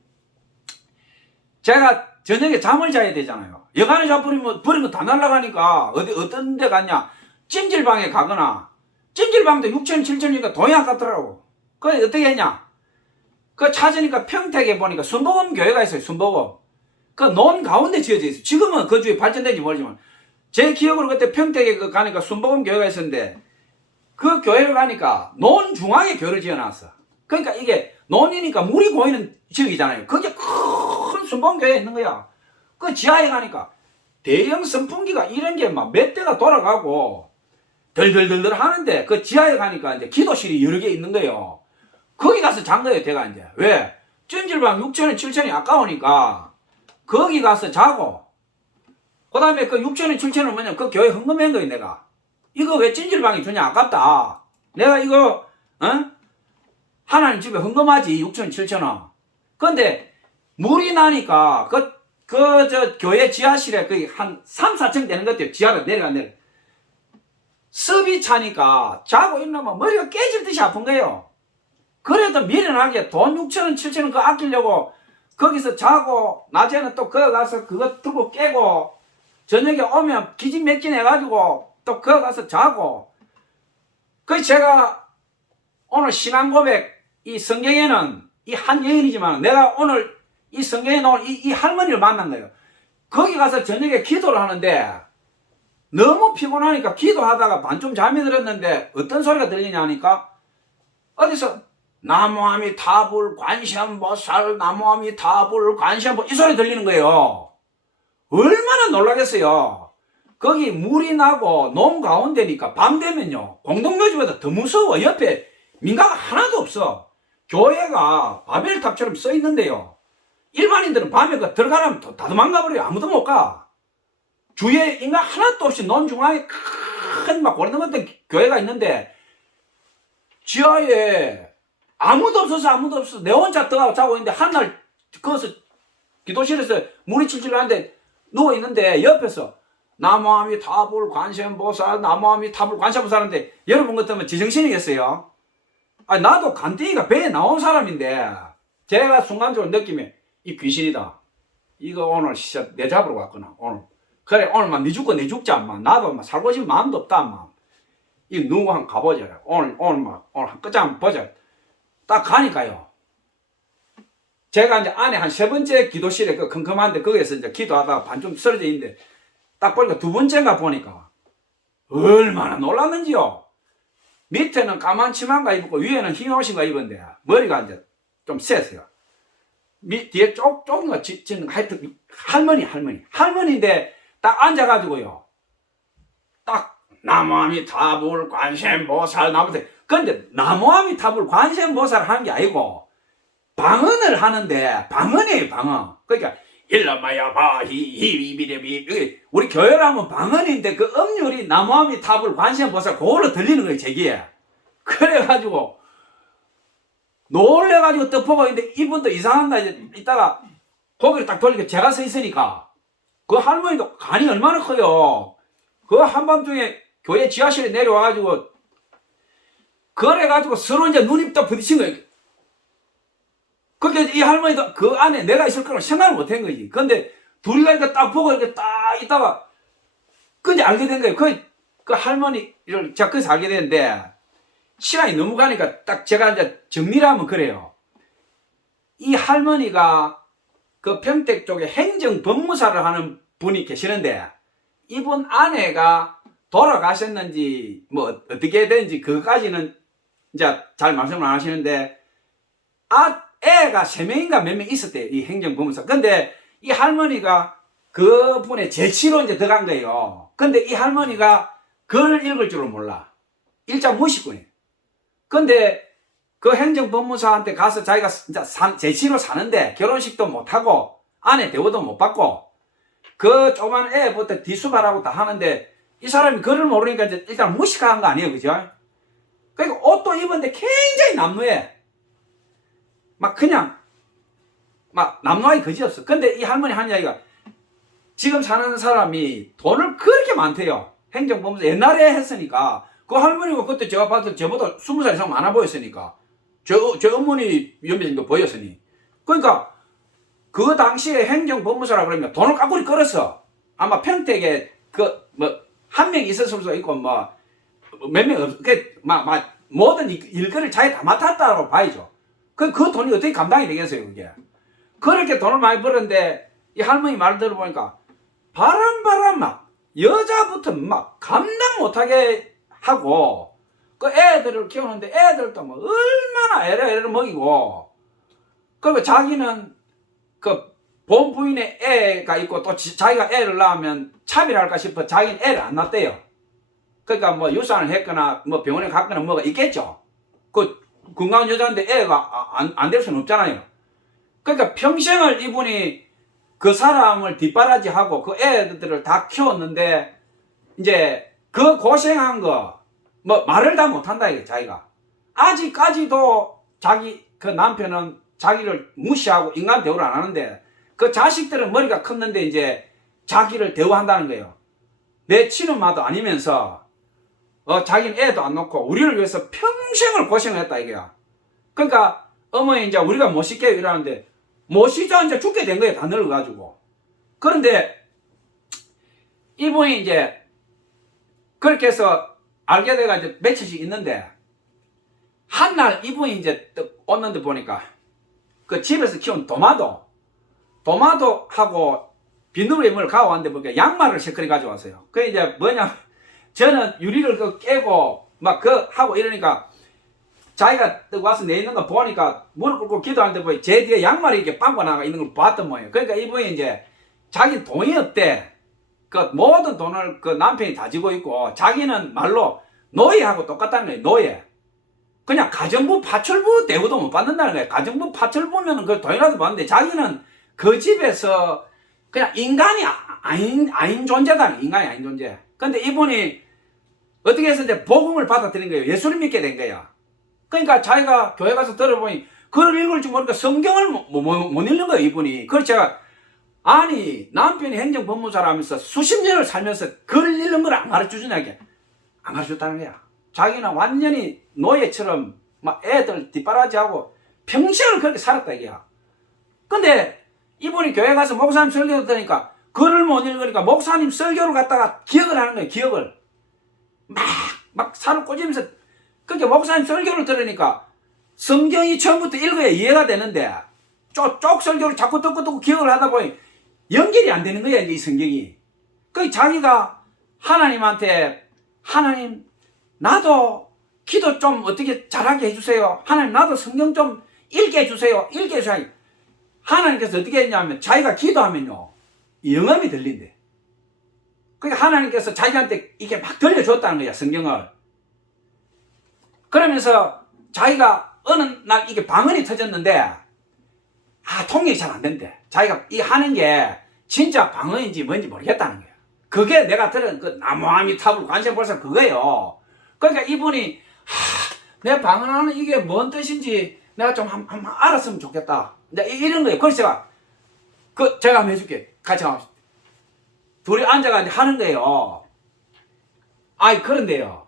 제가 저녁에 잠을 자야 되잖아요. 여간에 자버리면 버리면 다 날아가니까 어떤 데 갔냐. 찜질방에 가거나 찜질방도 6천 7천이니까 돈이 아깝더라고. 그래 어떻게 했냐. 그 찾으니까 평택에 보니까 순복음 교회가 있어요. 순복음. 그 논 가운데 지어져 있어요. 지금은 그 주에 발전된지 모르지만 제 기억으로 그때 평택에 가니까 순복음 교회가 있었는데 그 교회를 가니까 논 중앙에 교회를 지어놨어. 그러니까 이게 논이니까 물이 고이는 지역이잖아요. 그게 큰 순복음 교회에 있는 거야. 그 지하에 가니까 대형 선풍기가 이런 게 막 몇 대가 돌아가고 덜덜덜덜 하는데 그 지하에 가니까 이제 기도실이 여러 개 있는 거예요. 거기 가서 잔 거예요, 제가 이제. 왜? 찜질방 6천원, 7천원이 아까우니까 거기 가서 자고 그 다음에 그 6천원, 7천원 뭐냐 그 교회 헌금한 거예요, 내가. 이거 왜 찜질방이 주냐, 아깝다. 내가 이거 하나님 집에 헌금하지 6천 7천원. 근데 물이 나니까 저 교회 지하실에 거의 한 3, 4층 되는 것 같아요. 지하로 내려가. 습이 차니까 자고 있나면 머리가 깨질 듯이 아픈 거예요. 그래도 미련하게 돈 6천원 7천원 그거 아끼려고 거기서 자고 낮에는 또 거기 가서 그거 들고 깨고 저녁에 오면 기진맥진 해가지고 또 거기 가서 자고. 그래서 제가 오늘 신앙 고백, 이 성경에는 이 한 여인이지만 내가 오늘 이 성경에 나온 이 할머니를 만난 거예요. 거기 가서 저녁에 기도를 하는데 너무 피곤하니까 기도하다가 반쯤 잠이 들었는데 어떤 소리가 들리냐 하니까 어디서 나무아미 타불 관시암보살 나무아미 타불 관시암보 이 소리 들리는 거예요. 얼마나 놀라겠어요. 거기 물이 나고 논 가운데니까 밤 되면요 공동묘지보다 더 무서워. 옆에 민가가 하나도 없어. 교회가 바벨탑처럼 써 있는데요 일반인들은 밤에 그 들어가려면 다 도망가 버려요. 아무도 못 가. 주위에 인간 하나도 없이 논 중앙에 큰 막 고리 넘었던 교회가 있는데 지하에 아무도 없어서 내 혼자 들어가고 자고 있는데 한날 거기서 기도실에서 물이 칠칠 나는데 누워 있는데 옆에서 나무아미 타불 관세음보살 나무아미 타불 관세음보살 하는데 여러분 같으면 제정신이겠어요? 아니 나도 간땡이가 배에 나온 사람인데 제가 순간적으로 느낌에 이 귀신이다. 이거 오늘 진짜 내 잡으러 갔구나. 오늘 그래 오늘만 네 죽고 내 죽자. 나도 막 살고 싶은 마음도 없다. 이 누구 한 가보자. 오늘 한 끝장 보자. 딱 가니까요. 제가 이제 안에 한 3번째 기도실에 그 컴컴한데 거기에서 이제 기도하다가 반쯤 쓰러져 있는데 딱 보니까 2번째인가 보니까 얼마나 놀랐는지요. 밑에는 까만 치마인가 입고 위에는 흰 옷인가 입었는데 머리가 이제 좀 셌어요. 뒤에 조금 지는 하여튼 할머니인데 딱 앉아가지고요. 딱 나무아미타불 관세음보살 나무대. 근데 나무아미타불 관세음보살 하는 게 아니고 방언을 하는데 방언이에요 방언. 그러니까 일라마야 바히히비비비 우리 교회를 하면 방언인데 그 음률이 나무아미타불 관세음보살 그걸로 들리는 거예요 제 귀에. 그래가지고 놀래가지고 떡 보고 있는데 이분도 이상한가 이제 이따가 고개를 딱 돌리고 제가 서 있으니까 그 할머니도 간이 얼마나 커요. 그 한밤중에 교회 지하실에 내려와가지고 그래가지고 서로 이제 눈이 딱 부딪힌 거예요. 그렇게 이 할머니도 그 안에 내가 있을 거라고 생각을 못 한 거지. 근데 둘이 가니까 딱 보고 이렇게 딱 있다가 그제 알게 된 거예요. 그 할머니를 제가 거기서 알게 됐는데 시간이 너무 가니까 딱 제가 이제 정리를 하면 그래요. 이 할머니가 그 평택 쪽에 행정법무사를 하는 분이 계시는데 이분 아내가 돌아가셨는지 뭐 어떻게 됐는지 그거까지는 이제 잘 말씀을 안 하시는데 애가 3명인가 몇 명 있었대요. 이 행정법무사. 근데 이 할머니가 그 분의 제치로 이제 들어간 거예요. 근데 이 할머니가 글을 읽을 줄은 몰라. 일자 무식군이에요. 근데 그 행정법무사한테 가서 자기가 진짜 제치로 사는데 결혼식도 못하고 아내 대우도 못 받고 그 조그만 애부터 뒷수발하고 다 하는데 이 사람이 글을 모르니까 이제 일단 무식한 거 아니에요. 그죠? 그러니까 옷도 입었는데 굉장히 남루해. 막 그냥 막 남루하기 거지였어. 근데 이 할머니 하는 이야기가 지금 사는 사람이 돈을 그렇게 많대요. 행정법무사 옛날에 했으니까 그 할머니가 그때 제가 봤을 때 저보다 20살 이상 많아 보였으니까 저 어머니 연배 정도 보였으니 그러니까 그 당시에 행정법무사라 그러면 돈을 까꾸리 끌었어. 아마 평택에 그 뭐 한 명 있었을 수도 있고 뭐 몇 명 없 막 모든 일거리를 자기 다 맡았다고 봐야죠. 그 돈이 어떻게 감당이 되겠어요 그게. 그렇게 돈을 많이 벌었는데 이 할머니 말 들어보니까 바람 막 여자부터 막 감당 못하게 하고 그 애들을 키우는데 애들도 뭐 얼마나 애를 먹이고 그리고 자기는 그 본부인의 애가 있고 또 자기가 애를 낳으면 차별할까 싶어 자기는 애를 안 낳았대요. 그러니까 뭐 유산을 했거나 뭐 병원에 갔거나 뭐가 있겠죠. 그 건강한 여자인데 애가 안 될 수는 없잖아요. 그러니까 평생을 이분이 그 사람을 뒷바라지하고 그 애들을 다 키웠는데 이제 그 고생한 거 뭐 말을 다 못한다 이게 자기가. 아직까지도 자기 그 남편은 자기를 무시하고 인간 대우를 안 하는데 그 자식들은 머리가 컸는데 이제 자기를 대우한다는 거예요. 내 친엄마도 아니면서 자기는 애도 안 놓고 우리를 위해서 평생을 고생했다 이게야. 그러니까 어머니 이제 우리가 모실게요 이러는데 모시자 이제 죽게 된 거예요. 다 늙어가지고. 그런데 이분이 이제 그렇게 해서 알게 돼가 이제 며칠씩 있는데 한날 이분이 이제 오는데 보니까 그 집에서 키운 도마도하고 비누리물 가져왔는데 보니까 양말을 세커리 가져왔어요. 그 이제 뭐냐, 저는 유리를 그 깨고 막 그 하고 이러니까 자기가 와서 내 있는 거 보니까 무릎 꿇고 기도하는데 보니 제 뒤에 양말이 이렇게 빵꾸 나가 있는 걸 봤던 모양이에요. 그러니까 이분이 이제 자기 돈이 없대. 그 모든 돈을 그 남편이 다지고 있고 자기는 말로 노예하고 똑같다는 거예요. 노예. 그냥 가정부 파출부 대우도 못 받는다는 거예요. 가정부 파출부면은 그 돈이라도 받는데 자기는 그 집에서 그냥 인간이 아닌 존재다. 인간이 아닌 존재. 근데 이분이 어떻게 해서 이제 복음을 받아들인 거예요. 예수를 믿게 된 거야. 그러니까 자기가 교회 가서 들어보니 글을 읽을 줄 모르니까 성경을 못 읽는 거예요. 이분이. 그래서 제가 아니 남편이 행정법무사를 하면서 수십 년을 살면서 글을 읽는 걸 안 가르쳐주냐 이게. 안 가르쳐줬다는 거야. 자기는 완전히 노예처럼 막 애들 뒷바라지하고 평생을 그렇게 살았다 이게야. 근데 이분이 교회 가서 목사님 설교 듣으니까 글을 못 읽으니까 목사님 설교를 갖다가 기억을 하는 거예요. 기억을 막 살을 꽂으면서. 그렇게 목사님 설교를 들으니까 성경이 처음부터 읽어야 이해가 되는데 쪽 설교를 자꾸 듣고 기억을 하다 보니 연결이 안 되는 거야 이 성경이. 그 자기가 하나님한테 하나님 나도 기도 좀 어떻게 잘하게 해주세요. 하나님 나도 성경 좀 읽게 해주세요. 읽게 해주세요. 하나님께서 어떻게 했냐면 자기가 기도하면요 영음이 들린대. 그러니까 하나님께서 자기한테 이게 막 들려줬다는 거야 성경을. 그러면서 자기가 어느 날 이게 방언이 터졌는데 통역이 잘 안 된대. 자기가 이 하는 게 진짜 방언인지 뭔지 모르겠다는 거야. 그게 내가 들은 그 나무아미타불 관세음보살 그거예요. 그러니까 이분이 내 방언하는 이게 뭔 뜻인지 내가 좀 한번 알았으면 좋겠다. 이제 이런 거예요. 그래서 제가 한번 해줄게. 같이 가봅시다. 둘이 앉아가지고 하는 거예요. 그런데요.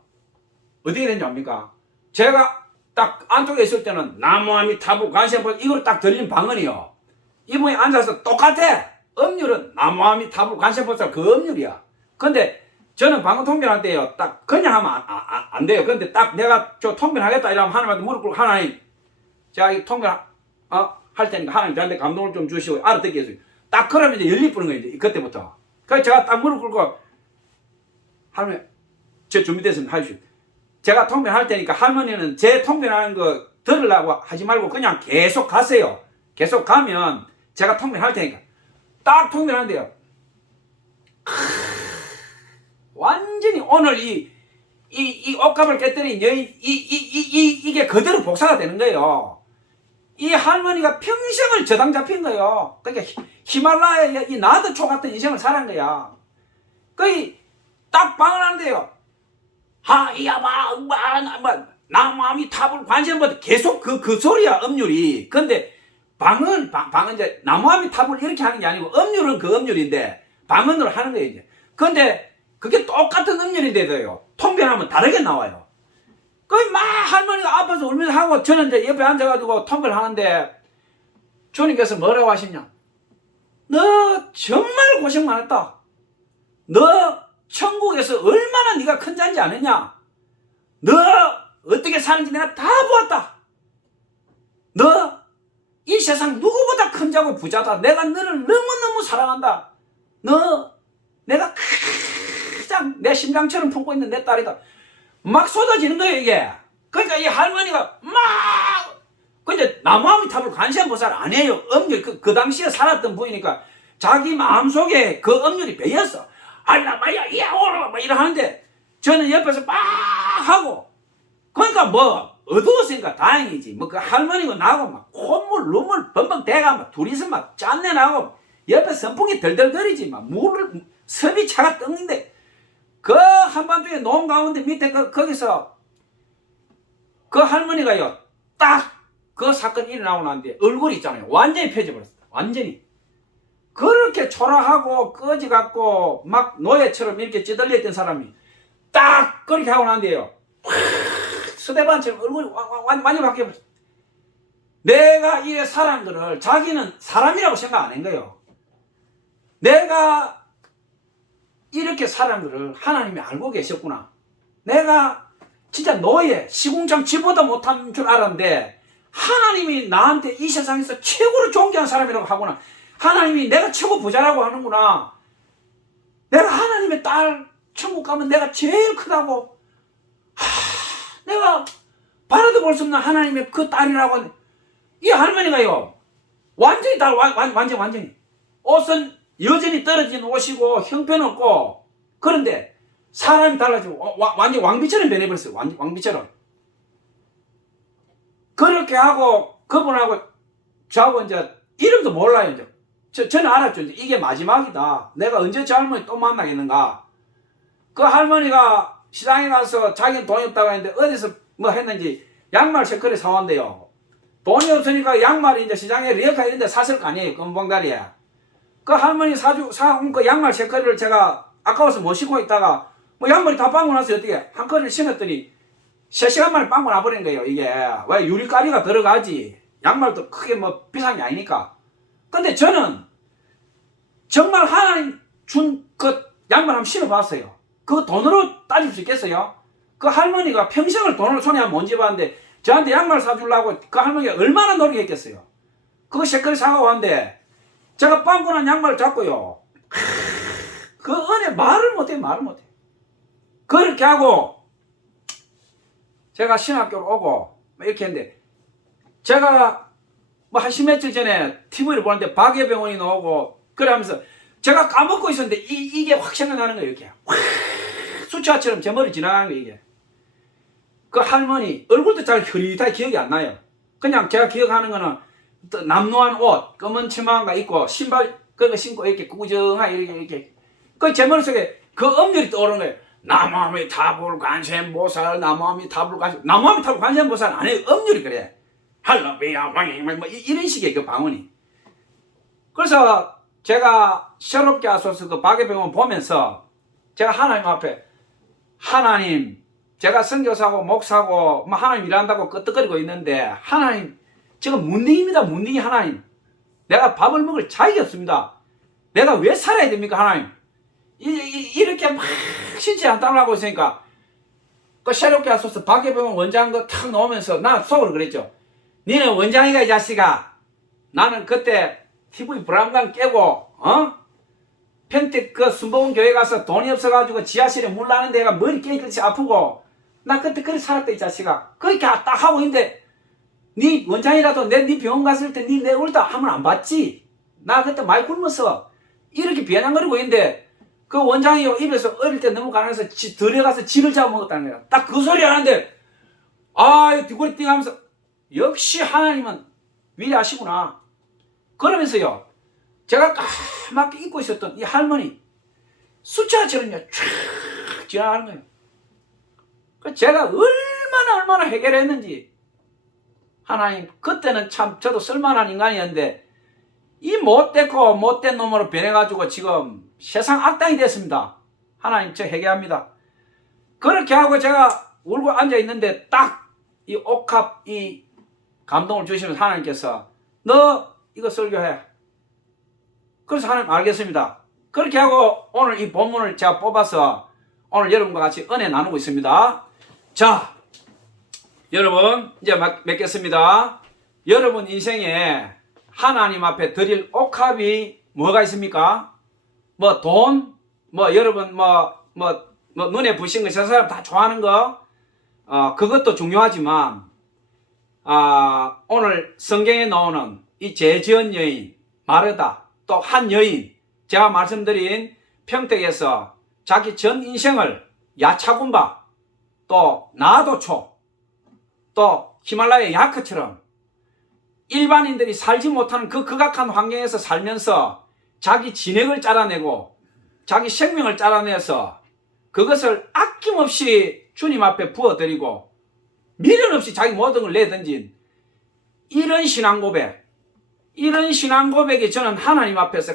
어떻게 됐냐 합니까? 제가 딱 안쪽에 있을 때는 나무아미타불 관세음보살 이걸 딱 들린 방언이요. 이분이 앉아서 똑같아. 음률은 나무아미타불 관세음보살 그 음률이야. 근데 저는 방언 통변할 때요. 딱 그냥 하면 안 돼요. 근데 딱 내가 저 통변하겠다 이러면 하나님한테 무릎 꿇고 하나님 제가 이 통변 할 테니까 하나님 저한테 감동을 좀 주시고 알아듣게 해주세요. 딱 그러면 이제 열리 뿌는 거예요. 그때부터. 그래서 제가 딱 무릎 꿇고 하나님 저 준비됐으면 해주시오. 제가 통변할 테니까 할머니는 제 통변하는 거 들으려고 하지 말고 그냥 계속 가세요. 계속 가면 제가 통변할 테니까. 딱 통변하는데요. 완전히 오늘 이 옷값을 깨뜨린 여인, 이게 그대로 복사가 되는 거예요. 이 할머니가 평생을 저당 잡힌 거예요. 그러니까 히말라야의 이 나드초 같은 인생을 살은 거야. 거의 딱 방언하는데요. 나무아미타불 관세음보살 계속 그 소리야, 음률이. 근데 방언 이제 나무아미타불 이렇게 하는 게 아니고 음률은 그 음률인데 방언으로 하는 거예요, 이제. 근데 그게 똑같은 음률인데도요, 통변하면 다르게 나와요. 거의 막 할머니가 앞에서 울면서 하고 저는 이제 옆에 앉아가지고 통변을 하는데 주님께서 뭐라고 하시냐? 너 정말 고생 많았다. 너 천국에서 얼마나 네가 큰 자인지 아느냐? 너 어떻게 사는지 내가 다 보았다. 너 이 세상 누구보다 큰 자고 부자다. 내가 너를 너무너무 사랑한다. 너 내가 가장 내 심장처럼 품고 있는 내 딸이다. 막 쏟아지는 거예요 이게. 그러니까 이 할머니가 막 근데 나무아미타불 관세음보살 아니에요. 음률 그 당시에 살았던 분이니까 자기 마음속에 그 음률이 배였어. 알라마야 이야오라 막 이러는데 저는 옆에서 막 하고 그러니까 뭐 어두웠으니까 다행이지. 뭐 그 할머니고 나하고 막 콧물 눈물 벙벙 대가 막 둘이서 막 짠내 나고 옆에 선풍기 덜덜거리지 막 물을 섭이 차가 뜨는데 그 한밤중에 논 가운데 밑에 거기서 그 할머니가요, 딱 그 사건이 일어나고 난 뒤에 얼굴이 있잖아요. 완전히 펴져버렸어요. 완전히. 그렇게 초라하고 꺼지갖고 막 노예처럼 이렇게 찌들려 있던 사람이 딱 그렇게 하고 난 뒤에요. 스테반처럼 얼굴이 완전히 바뀌어버렸어요. 내가 이래 살아난 거를 자기는 사람이라고 생각 안 한 거예요. 내가 이렇게 살아난 거를 하나님이 알고 계셨구나. 내가 진짜 노예, 시궁창 쥐보다 못한 줄 알았는데 하나님이 나한테 이 세상에서 최고로 존귀한 사람이라고 하구나. 하나님이 내가 최고 부자라고 하는구나. 내가 하나님의 딸 천국 가면 내가 제일 크다고. 내가 바라도 볼 수 없는 하나님의 그 딸이라고 하는데 이 할머니가요 완전히 완전히 옷은 여전히 떨어진 옷이고 형편없고 그런데 사람이 달라지고 완전 왕비처럼 변해버렸어요. 왕비처럼. 그렇게 하고 그분하고 저하고 이제 이름도 몰라요. 이제 저는 알았죠. 이제 이게 마지막이다. 내가 언제 저 할머니 또 만나겠는가. 그 할머니가 시장에 가서 자기는 돈이 없다고 했는데 어디서 뭐 했는지 양말 세컬에 사왔대요. 돈이 없으니까 양말이 이제 시장에 리어카 이런 데 샀을 거 아니에요. 금봉다리에. 그 할머니 사온 그 양말 세컬을 제가 아까워서 못 신고 있다가 뭐 양말이 다 빵고 나서 어떻게 한 컬을 신었더니 3시간 만에 빵고 나버린 거예요. 이게 왜 유리가리가 들어가지. 양말도 크게 뭐 비싼 게 아니니까. 근데 저는 정말 하나님 준 그 양말 한번 신어봤어요. 그 돈으로 따질 수 있겠어요? 그 할머니가 평생을 돈을 손에 한번 못 집었는데 저한테 양말 사주려고 그 할머니가 얼마나 노력했겠어요. 그거 색깔 사가고 왔는데 제가 빵꾸 난 양말을 잡고요. 그 은혜 말을 못해. 그렇게 하고 제가 신학교로 오고 이렇게 했는데 제가 뭐 한 10며칠 전에 TV를 보는데 박예병원이 나오고 그래 하면서 제가 까먹고 있었는데 이게 확 생각나는 거예요. 이렇게 확 수차처럼 제 머리 지나가는 거예요. 이게 그 할머니 얼굴도 잘 흐릿하게 기억이 안 나요. 그냥 제가 기억하는 거는 남루한 옷 검은 치마가 입고 신발 그거 신고 이렇게 꾸정하게 이렇게 그 제 머릿속에 그 엄율이 떠오르는 거예요. 나무아미 타불 관세음보살 나무아미 타불 관세음보살 안 해요. 엄율이 그래. 할라비야 뭐 이런 식의 그 방언이. 그래서 제가 새롭게 와서 그 박예병원 보면서 제가 하나님 앞에 하나님 제가 선교사고 목사고 뭐 하나님 일한다고 끄떡거리고 있는데 하나님 지금 문딩입니다. 문딩이 하나님. 내가 밥을 먹을 자격이 없습니다. 내가 왜 살아야 됩니까 하나님. 이렇게 막 신체 안땀을 하고 있으니까 그 새롭게 와서 박예병원 원장 거 탁 나오면서 나 속으로 그랬죠. 니는 원장이가 이 자식아. 나는 그때 TV 브라운관 깨고 평택 그 순복음 교회 가서 돈이 없어가지고 지하실에 물 나는 데가 머리 깨끗이 아프고 나 그때 그렇게 살았다 이 자식아. 그렇게 딱 하고 있는데 니 원장이라도 네 병원 갔을 때 니 내 울다 하면 안 봤지. 나 그때 많이 굶었어. 이렇게 비아냥거리고 있는데 그 원장이 입에서 어릴 때 너무 가난해서 들어가서 쥐를 잡아먹었다는 거야. 딱 그 소리 하는데 뒤구리 띵 하면서 역시 하나님은 위대하시구나. 그러면서요 제가 까맣게 잊고 있었던 이 할머니 숫자처럼요 쫙 지나가는 거예요. 제가 얼마나 해결했는지 하나님 그때는 참 저도 쓸만한 인간이었는데 이 못된 놈으로 변해가지고 지금 세상 악당이 됐습니다. 하나님 저 회개합니다. 그렇게 하고 제가 울고 앉아있는데 딱 이 옥합 이 감동을 주시면서 하나님께서 너 이거 설교해. 그래서 하나님 알겠습니다. 그렇게 하고 오늘 이 본문을 제가 뽑아서 오늘 여러분과 같이 은혜 나누고 있습니다. 자, 여러분 이제 맺겠습니다. 여러분 인생에 하나님 앞에 드릴 옥합이 뭐가 있습니까? 뭐 돈, 뭐 여러분 뭐 눈에 부신 거 저 사람 다 좋아하는 거 그것도 중요하지만 오늘 성경에 나오는 이 제지은 여인 마르다 또 한 여인 제가 말씀드린 평택에서 자기 전 인생을 야차군바 또 나도초 또 히말라야 야크처럼 일반인들이 살지 못하는 그 극악한 환경에서 살면서 자기 진액을 짜라내고 자기 생명을 짜라내서 그것을 아낌없이 주님 앞에 부어드리고 미련 없이 자기 모든 걸 내던진 이런 신앙 고백이 저는 하나님 앞에서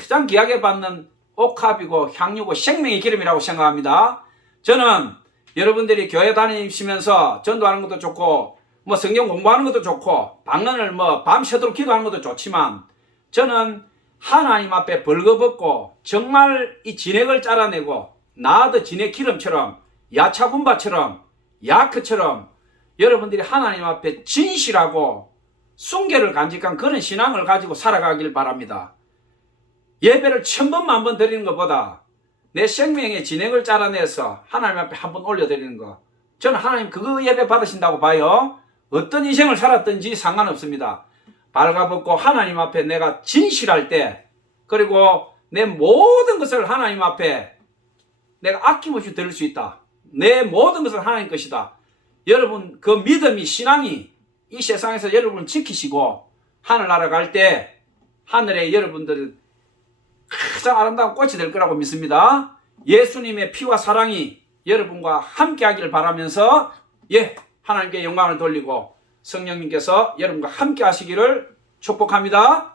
가장 귀하게 받는 옥합이고 향유고 생명의 기름이라고 생각합니다. 저는 여러분들이 교회 다니시면서 전도하는 것도 좋고 뭐 성경 공부하는 것도 좋고 방언을 뭐 밤새도록 기도하는 것도 좋지만 저는 하나님 앞에 벌거벗고 정말 이 진액을 짜라내고 나아도 진액 기름처럼 야차군바처럼 야크처럼 여러분들이 하나님 앞에 진실하고 순결을 간직한 그런 신앙을 가지고 살아가길 바랍니다. 예배를 1000번 드리는 것보다 내 생명의 진액을 짜라내서 하나님 앞에 한번 올려드리는 거, 저는 하나님 그거 예배 받으신다고 봐요. 어떤 인생을 살았든지 상관없습니다. 발가벗고 하나님 앞에 내가 진실할 때, 그리고 내 모든 것을 하나님 앞에 내가 아낌없이 드릴 수 있다. 내 모든 것은 하나님 것이다. 여러분 그 믿음이, 신앙이 이 세상에서 여러분을 지키시고 하늘나라 갈 때 하늘에 여러분들 가장 아름다운 꽃이 될 거라고 믿습니다. 예수님의 피와 사랑이 여러분과 함께 하기를 바라면서 하나님께 영광을 돌리고 성령님께서 여러분과 함께 하시기를 축복합니다.